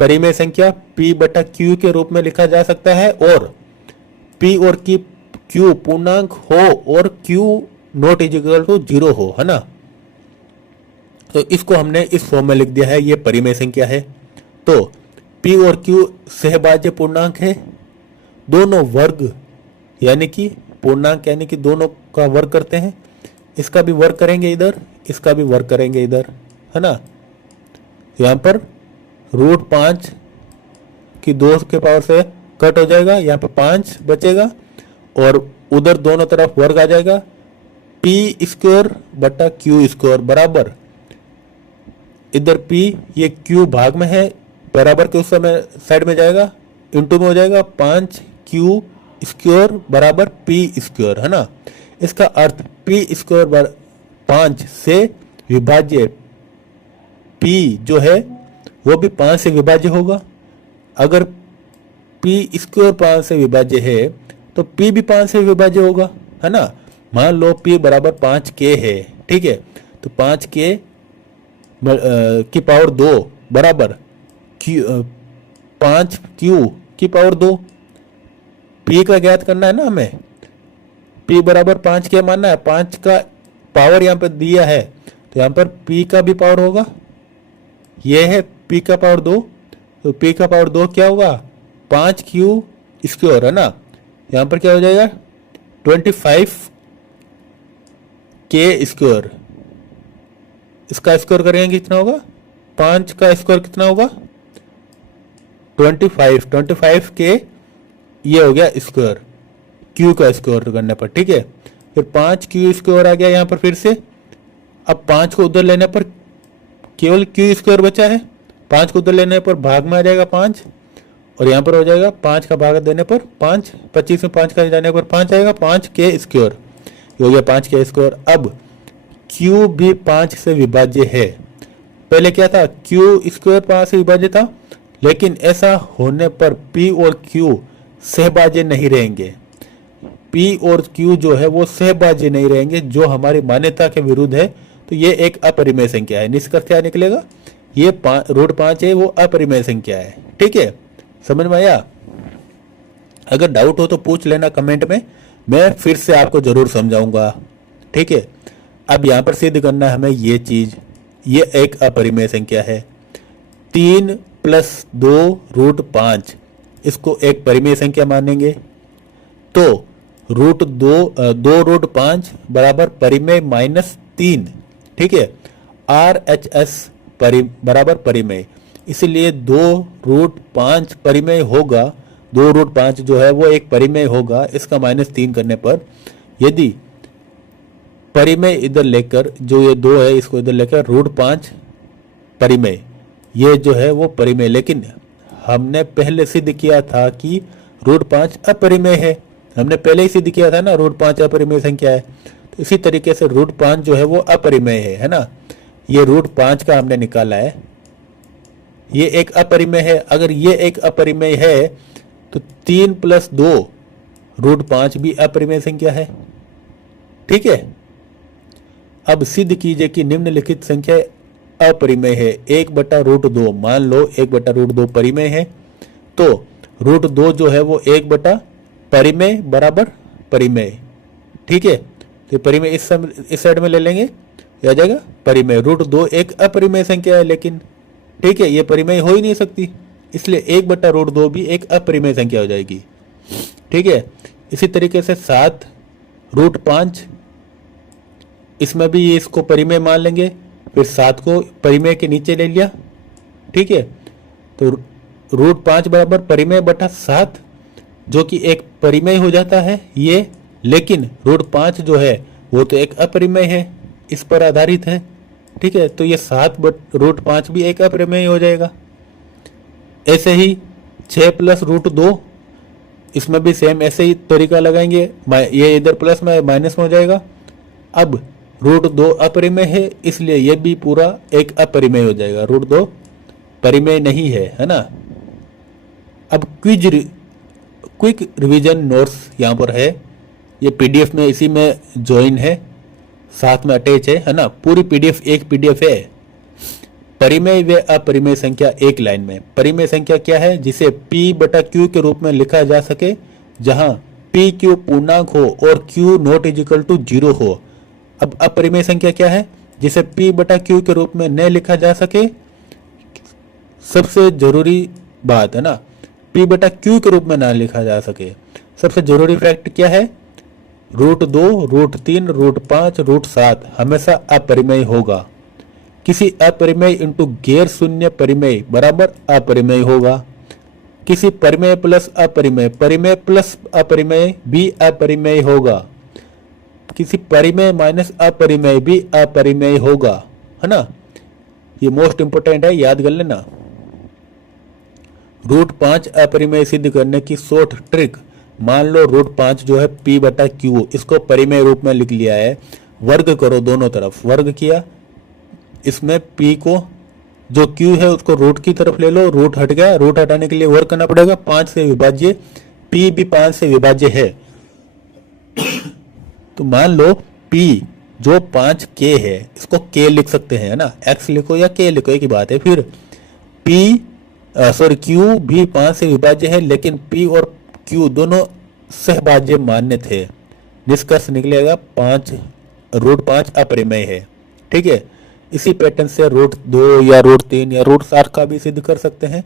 परिमेय संख्या P/Q के रूप में लिखा जा सकता है और P और Q पूर्णांक हो और Q ≠ 0 हो, है ना। तो इसको हमने इस फॉर्म में लिख दिया है, ये परिमेय संख्या है। तो P और Q सहभाज्य पूर्णांक है, दोनों वर्ग यानी कि पूर्णांक यानी कि दोनों का वर्ग करते हैं। इसका भी वर्ग करेंगे इधर, इसका भी वर्ग करेंगे इधर, है ना। यहाँ पर √5 की 2 के पावर से कट हो जाएगा, यहाँ पे 5 बचेगा और उधर दोनों तरफ वर्ग आ जाएगा। P²/Q² बराबर, इधर P ये Q भाग में है, बराबर के उस समय साइड में जाएगा, इंटू में हो जाएगा 5Q² बराबर P², है ना। इसका अर्थ P² 5 से विभाज्य P जो है वो भी 5 से विभाज्य होगा। अगर P² 5 से विभाज्य है तो P भी 5 से विभाज्य होगा, है ना। मान लो P बराबर 5K है, ठीक है। तो 5K की पावर 2 बराबर 5Q की पावर 2। P का ज्ञात करना है ना हमें, P बराबर 5K मानना है। 5 का पावर यहाँ पर दिया है तो यहाँ पर P का भी पावर होगा, ये है P का पावर 2, तो P का पावर 2 क्या होगा 5Q², है ना। यहाँ पर क्या हो जाएगा 25K²। इसका स्क्वायर करेंगे कितना होगा, 5 का स्क्वायर कितना होगा 25K, ये हो गया स्क्वायर, Q का स्क्वायर करने पर, ठीक है। फिर 5Q² आ गया यहाँ पर फिर से। अब 5 को उधर लेने पर केवल Q² बचा है, 5 को उधर लेने पर भाग में आ जाएगा 5 और यहाँ पर हो जाएगा 5 का भाग देने पर 5, 25 में 5 का जाने पर 5 आएगा, 5K², हो गया 5K²। अब Q भी 5 से विभाज्य है। पहले क्या था, Q² 5 से विभाज्य था, लेकिन ऐसा होने पर P और Q सहभाज्य नहीं रहेंगे। P और Q जो है वो सहभाज्य नहीं रहेंगे, जो हमारी मान्यता के विरुद्ध है। तो ये एक अपरिमेय संख्या है। निष्कर्ष क्या निकलेगा, ये √5 है वो अपरिमेय संख्या है, ठीक है। समझ में आया। अगर डाउट हो तो पूछ लेना कमेंट में, मैं फिर से आपको जरूर समझाऊंगा। ठीक है, अब यहां पर सिद्ध करना है हमें ये चीज, ये एक अपरिमेय संख्या है। 3+2√5 इसको एक परिमेय संख्या मानेंगे, तो √2 बराबर परिमेय -3। ठीक है, RHS बराबर परिमेय, इसलिए 2√5 परिमेय होगा। 2√5 जो है वो एक परिमेय होगा। इसका -3 करने पर यदि परिमेय इधर लेकर, जो ये 2 है इसको इधर लेकर √5 परिमेय, ये जो है वो परिमेय, लेकिन हमने पहले सिद्ध किया था कि √5 अपरिमेय है। हमने पहले ही सिद्ध किया था ना, √5 अपरिमेय संख्या है। तो इसी तरीके से √5 जो है वो अपरिमेय है ना। ये √5 का हमने निकाला है, ये एक अपरिमेय है। अगर ये एक अपरिमेय है तो 3+2√5 भी अपरिमेय संख्या है। ठीक है, अब सिद्ध कीजिए कि निम्नलिखित संख्या अपरिमेय है। 1/√2, मान लो 1/√2 परिमेय है, तो √2 जो है वो 1/ परिमेय बराबर परिमेय। ठीक है, तो परिमेय इस साइड में ले लेंगे, आ जाएगा परिमेय। √2 एक अपरिमेय संख्या है लेकिन, ठीक है, ये परिमेय हो ही नहीं सकती, इसलिए 1/√2 भी एक अपरिमेय संख्या हो जाएगी। ठीक है, इसी तरीके से 7√5, इसमें भी ये इसको परिमेय मान लेंगे, फिर 7 को परिमेय के नीचे ले लिया। ठीक है, तो √5 बराबर परिमेय बटा 7, जो कि एक परिमेय हो जाता है ये, लेकिन √5 जो है वो तो एक अपरिमेय है, इस पर आधारित है। ठीक है, तो ये 7/√5 भी एक अपरिमेय हो जाएगा। ऐसे ही 6+√2, इसमें भी सेम ऐसे ही तरीका लगाएंगे, ये इधर प्लस में माइनस में हो जाएगा। अब √2 अपरिमेय है, इसलिए ये भी पूरा एक अपरिमेय हो जाएगा, √2 परिमेय नहीं है ना। अब क्विक रिवीजन नोट्स यहाँ पर है, ये पीडीएफ में इसी में ज्वाइन है, साथ में अटैच है ना। पूरी पीडीएफ एक पीडीएफ है। परिमेय व अपरिमेय संख्या एक लाइन में। परिमेय संख्या क्या है? जिसे P/Q के रूप में लिखा जा सके, जहां PQ पूर्णांक हो और Q नॉट इजिकल टू 0 हो। अब अपरिमेय संख्या क्या है? जिसे P/Q के रूप में न लिखा जा सके। सबसे जरूरी बात है ना, P/Q के रूप में ना लिखा जा सके। सबसे जरूरी फैक्ट क्या है? √2, √3, √5, √7 हमेशा अपरिमेय होगा। किसी अपरिमेय इंटू गैर शून्य परिमेय बराबर अपरिमेय होगा। किसी परिमेय प्लस अपरिमेय, परिमेय प्लस अपरिमेय भी अपरिमेय होगा। किसी परिमेय माइनस अपरिमेय भी अपरिमेय होगा, है ना। ये मोस्ट इंपोर्टेंट है, याद कर लेना। √5 अपरिमेय सिद्ध करने की शॉर्ट ट्रिक, मान लो √5 जो है P/Q, इसको परिमेय रूप में लिख लिया है। वर्ग करो दोनों तरफ, वर्ग किया, इसमें P को जो Q है उसको रूट की तरफ ले लो, रूट हट गया, रूट हटाने के लिए वर्ग करना पड़ेगा। 5 से विभाज्य, P भी 5 से विभाज्य है। तो मान लो P जो 5K है, इसको K लिख सकते हैं, है ना। X लिखो या K लिखो, एक ही बात है। फिर Q भी 5 से विभाज्य है, लेकिन P और Q दोनों सहभाज्य मान्य थे। निष्कर्ष निकलेगा √5 अपरिमेय है। ठीक है, इसी पैटर्न से √2 या √3 या √7 का भी सिद्ध कर सकते हैं।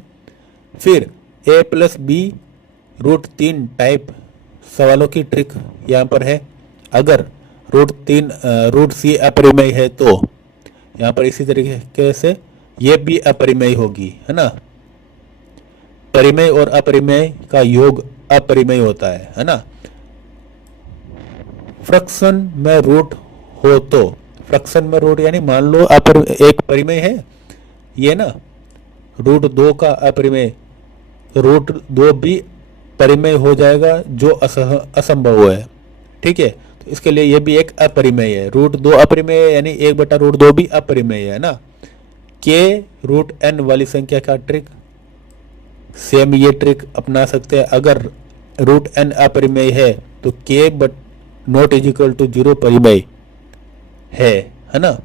फिर A+B √3 टाइप सवालों की ट्रिक यहाँ पर है। अगर √C अपरिमेय है तो यहाँ पर इसी तरीके से ये भी अपरिमेय होगी, है ना। परिमेय और अपरिमेय का योग अपरिमेय होता है ना। फ्रैक्शन में रूट हो तो, फ्रैक्शन में रूट यानी मान लो एक परिमेय है ये ना, √2 का अपरिमेय, √2 भी परिमेय हो जाएगा जो असंभव है। ठीक है, तो इसके लिए ये भी एक अपरिमेय है। √2 अपरिमेय है, यानी 1/√2 भी अपरिमेय है ना। K√n वाली संख्या का ट्रिक, सेम ये ट्रिक अपना सकते हैं। अगर √n अपरिमेय है तो K नॉट इजिकल टू 0 परिमेय है ना।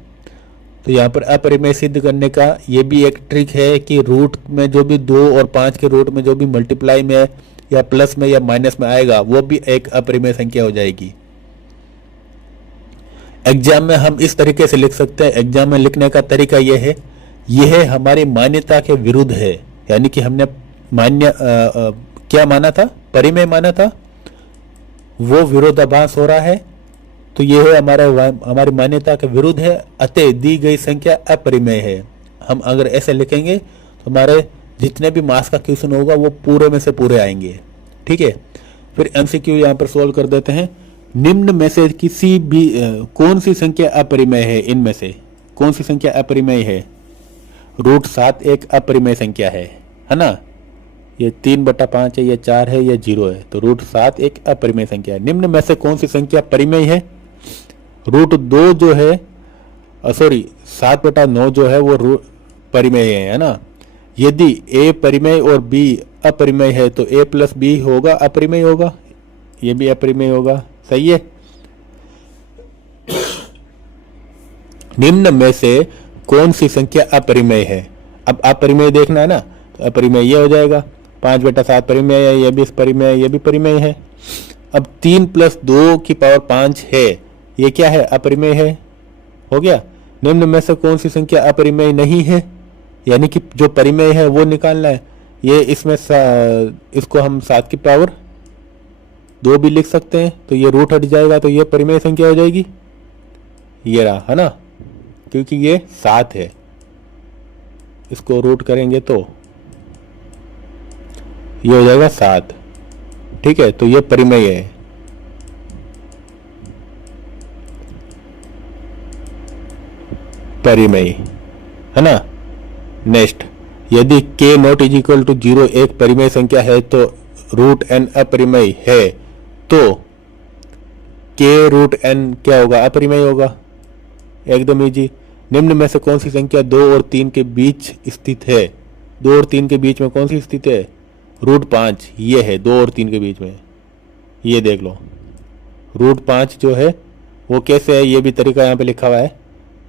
तो यहाँ पर अपरिमेय सिद्ध करने का ये भी एक ट्रिक है कि रूट में जो भी 2 और 5 के रूट में जो भी मल्टीप्लाई में या प्लस में या माइनस में आएगा वो भी एक अपरिमेय संख्या हो जाएगी। एग्जाम में हम इस तरीके से लिख सकते हैं। एग्जाम में लिखने का तरीका यह है, यह हमारी मान्यता के विरुद्ध है, यानी कि हमने क्या माना था, परिमेय माना था, वो विरोधाभास हो रहा है, तो यह है हमारी मान्यता के विरुद्ध है, अतः दी गई संख्या अपरिमेय है। हम अगर ऐसे लिखेंगे तो हमारे जितने भी मास का क्वेश्चन होगा वो पूरे में से पूरे आएंगे। ठीक है, फिर एमसीक्यू यहां पर सोल्व कर देते हैं। निम्न में से किसी भी कौन सी संख्या अपरिमेय है, इनमें से कौन सी संख्या अपरिमेय है? √7 एक अपरिमेय संख्या है ना। ये 3/5 है, ये 4 है, ये 0 है, तो √7 एक अपरिमेय संख्या है। निम्न में से कौन सी संख्या परिमेय है? √2 जो है, 7/9 जो है वो परिमेय है ना। यदि a परिमेय और b अपरिमेय है तो a + b होगा, अपरिमेय होगा, ये भी अपरिमेय होगा। सही है। निम्न में से कौन सी संख्या अपरिमेय है? अब अपरिमेय देखना है ना, तो अपरिमेय ये हो जाएगा। 5/7 परिमेय है, ये भी परिमेय है, ये भी परिमेय है। अब 3 + 2 की पावर 5 है, ये क्या है? अपरिमेय है। हो गया। निम्न में से कौन सी संख्या अपरिमेय नहीं है, यानी कि जो परिमेय है वो निकालना है। ये इसमें इसको हम 7 की पावर 2 भी लिख सकते हैं, तो ये रूट हट जाएगा, तो ये परिमेय संख्या हो जाएगी। ये रहा, है ना, क्योंकि ये 7 है, इसको रूट करेंगे तो ये हो जाएगा 7। ठीक है, तो ये परिमेय है। परिमेय है ना। नेक्स्ट, यदि k ≠ 0 एक परिमेय संख्या है तो √n अपरिमेय है, तो k √n क्या होगा? अपरिमेय होगा। एकदम इजी। निम्न में से कौन सी संख्या 2 और 3 के बीच स्थित है? 2 और 3 के बीच में कौन सी स्थित है? √5 ये है 2 और 3 के बीच में, ये देख लो। √5 जो है वो कैसे है, ये भी तरीका यहाँ पे लिखा हुआ है।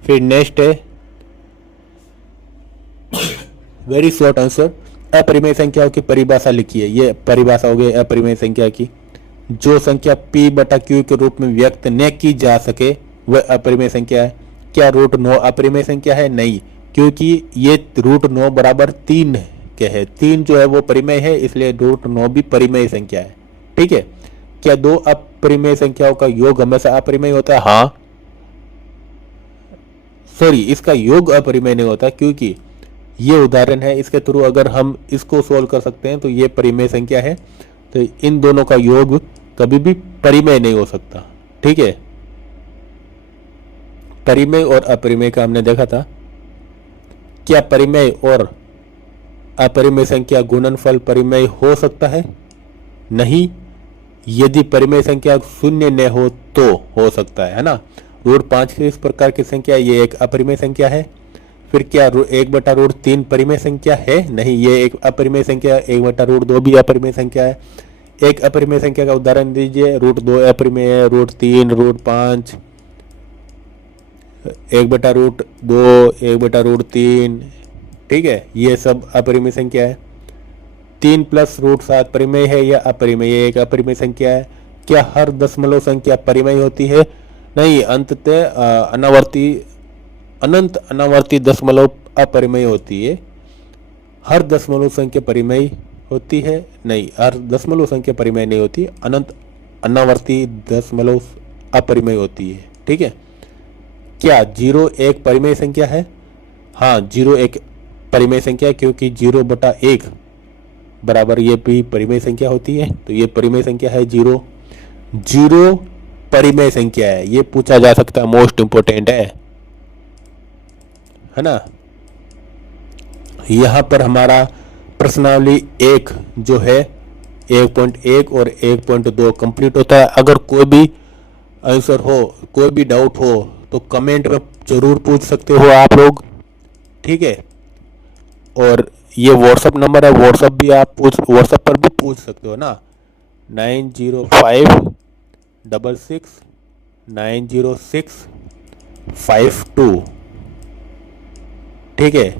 फिर नेक्स्ट है वेरी शॉर्ट आंसर, अपरिमेय संख्याओं की परिभाषा लिखिए। ये परिभाषा हो गई अपरिमेय संख्या की। जो संख्या p/q के रूप में व्यक्त न की जा सके वह अपरिमेय संख्या है। क्या √9 अपरिमेय संख्या है? नहीं, क्योंकि ये √9 = 3 के है। 3 जो है वो परिमेय है, इसलिए √9 भी परिमेय संख्या है। ठीक है। क्या 2 अपरिमेय संख्याओं का योग हमेशा अपरिमेय होता है? हाँ, इसका योग अपरिमेय नहीं होता, क्योंकि ये उदाहरण है, इसके थ्रू अगर हम इसको सोल्व कर सकते हैं तो ये परिमेय संख्या है, तो इन दोनों का योग कभी भी परिमेय नहीं हो सकता। ठीक है, परिमेय और अपरिमेय का हमने देखा था। क्या परिमेय और अपरिमेय संख्या गुणनफल परिमेय हो सकता है? नहीं, यदि परिमेय संख्या 0 न हो तो हो सकता है ना। √5 की इस प्रकार की संख्या ये एक अपरिमेय संख्या है। फिर क्या 1/√3 परिमेय संख्या है? नहीं, ये एक अपरिमेय संख्या है। 1/√2 भी अपरिमेय संख्या है। एक अपरिमेय संख्या का उदाहरण दीजिए। √2 अपरिमेय है, √3, √5, 1/√2, 1/√3। ठीक है, ये सब अपरिमेय संख्या है। 3 + √7 परिमेय है या अपरिमेय? ये एक अपरिमेय संख्या है। क्या हर दशमलव संख्या परिमेय होती है? नहीं, अंततः अनंत अनावर्ती दशमलव अपरिमेय होती है। हर दशमलव संख्या परिमेय होती है? नहीं, हर दशमलव संख्या परिमेय नहीं होती, अनंत अनावर्ती दशमलव अपरिमेय होती है। ठीक है। क्या 0 एक परिमेय संख्या है? हाँ, 0 एक परिमेय संख्या है, क्योंकि 0/1 बराबर ये भी परिमेय संख्या होती है, तो ये परिमेय संख्या है 0। 0 परिमेय संख्या है, ये पूछा जा सकता है, मोस्ट इंपोर्टेंट है ना। यहां पर हमारा प्रश्नावली 1 जो है 1.1 और 1.2 कंप्लीट होता है। अगर कोई भी आंसर हो, कोई भी डाउट हो तो कमेंट में जरूर पूछ सकते हो आप लोग। ठीक है, और ये व्हाट्सएप नंबर है, व्हाट्सएप पर भी पूछ सकते हो ना, 905666900652। ठीक है,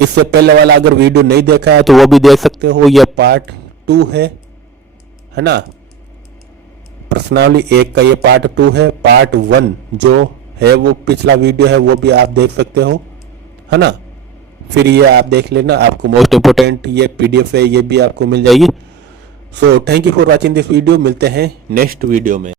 इससे पहले वाला अगर वीडियो नहीं देखा है तो वो भी देख सकते हो। यह पार्ट 2 है ना। प्रश्नावली 1 का ये पार्ट 2 है। पार्ट 1 जो है वो पिछला वीडियो है, वो भी आप देख सकते हो, है ना। फिर ये आप देख लेना, आपको मोस्ट इम्पोर्टेंट ये PDF है, ये भी आपको मिल जाएगी। So thank you for watching this video. मिलते हैं नेक्स्ट वीडियो में।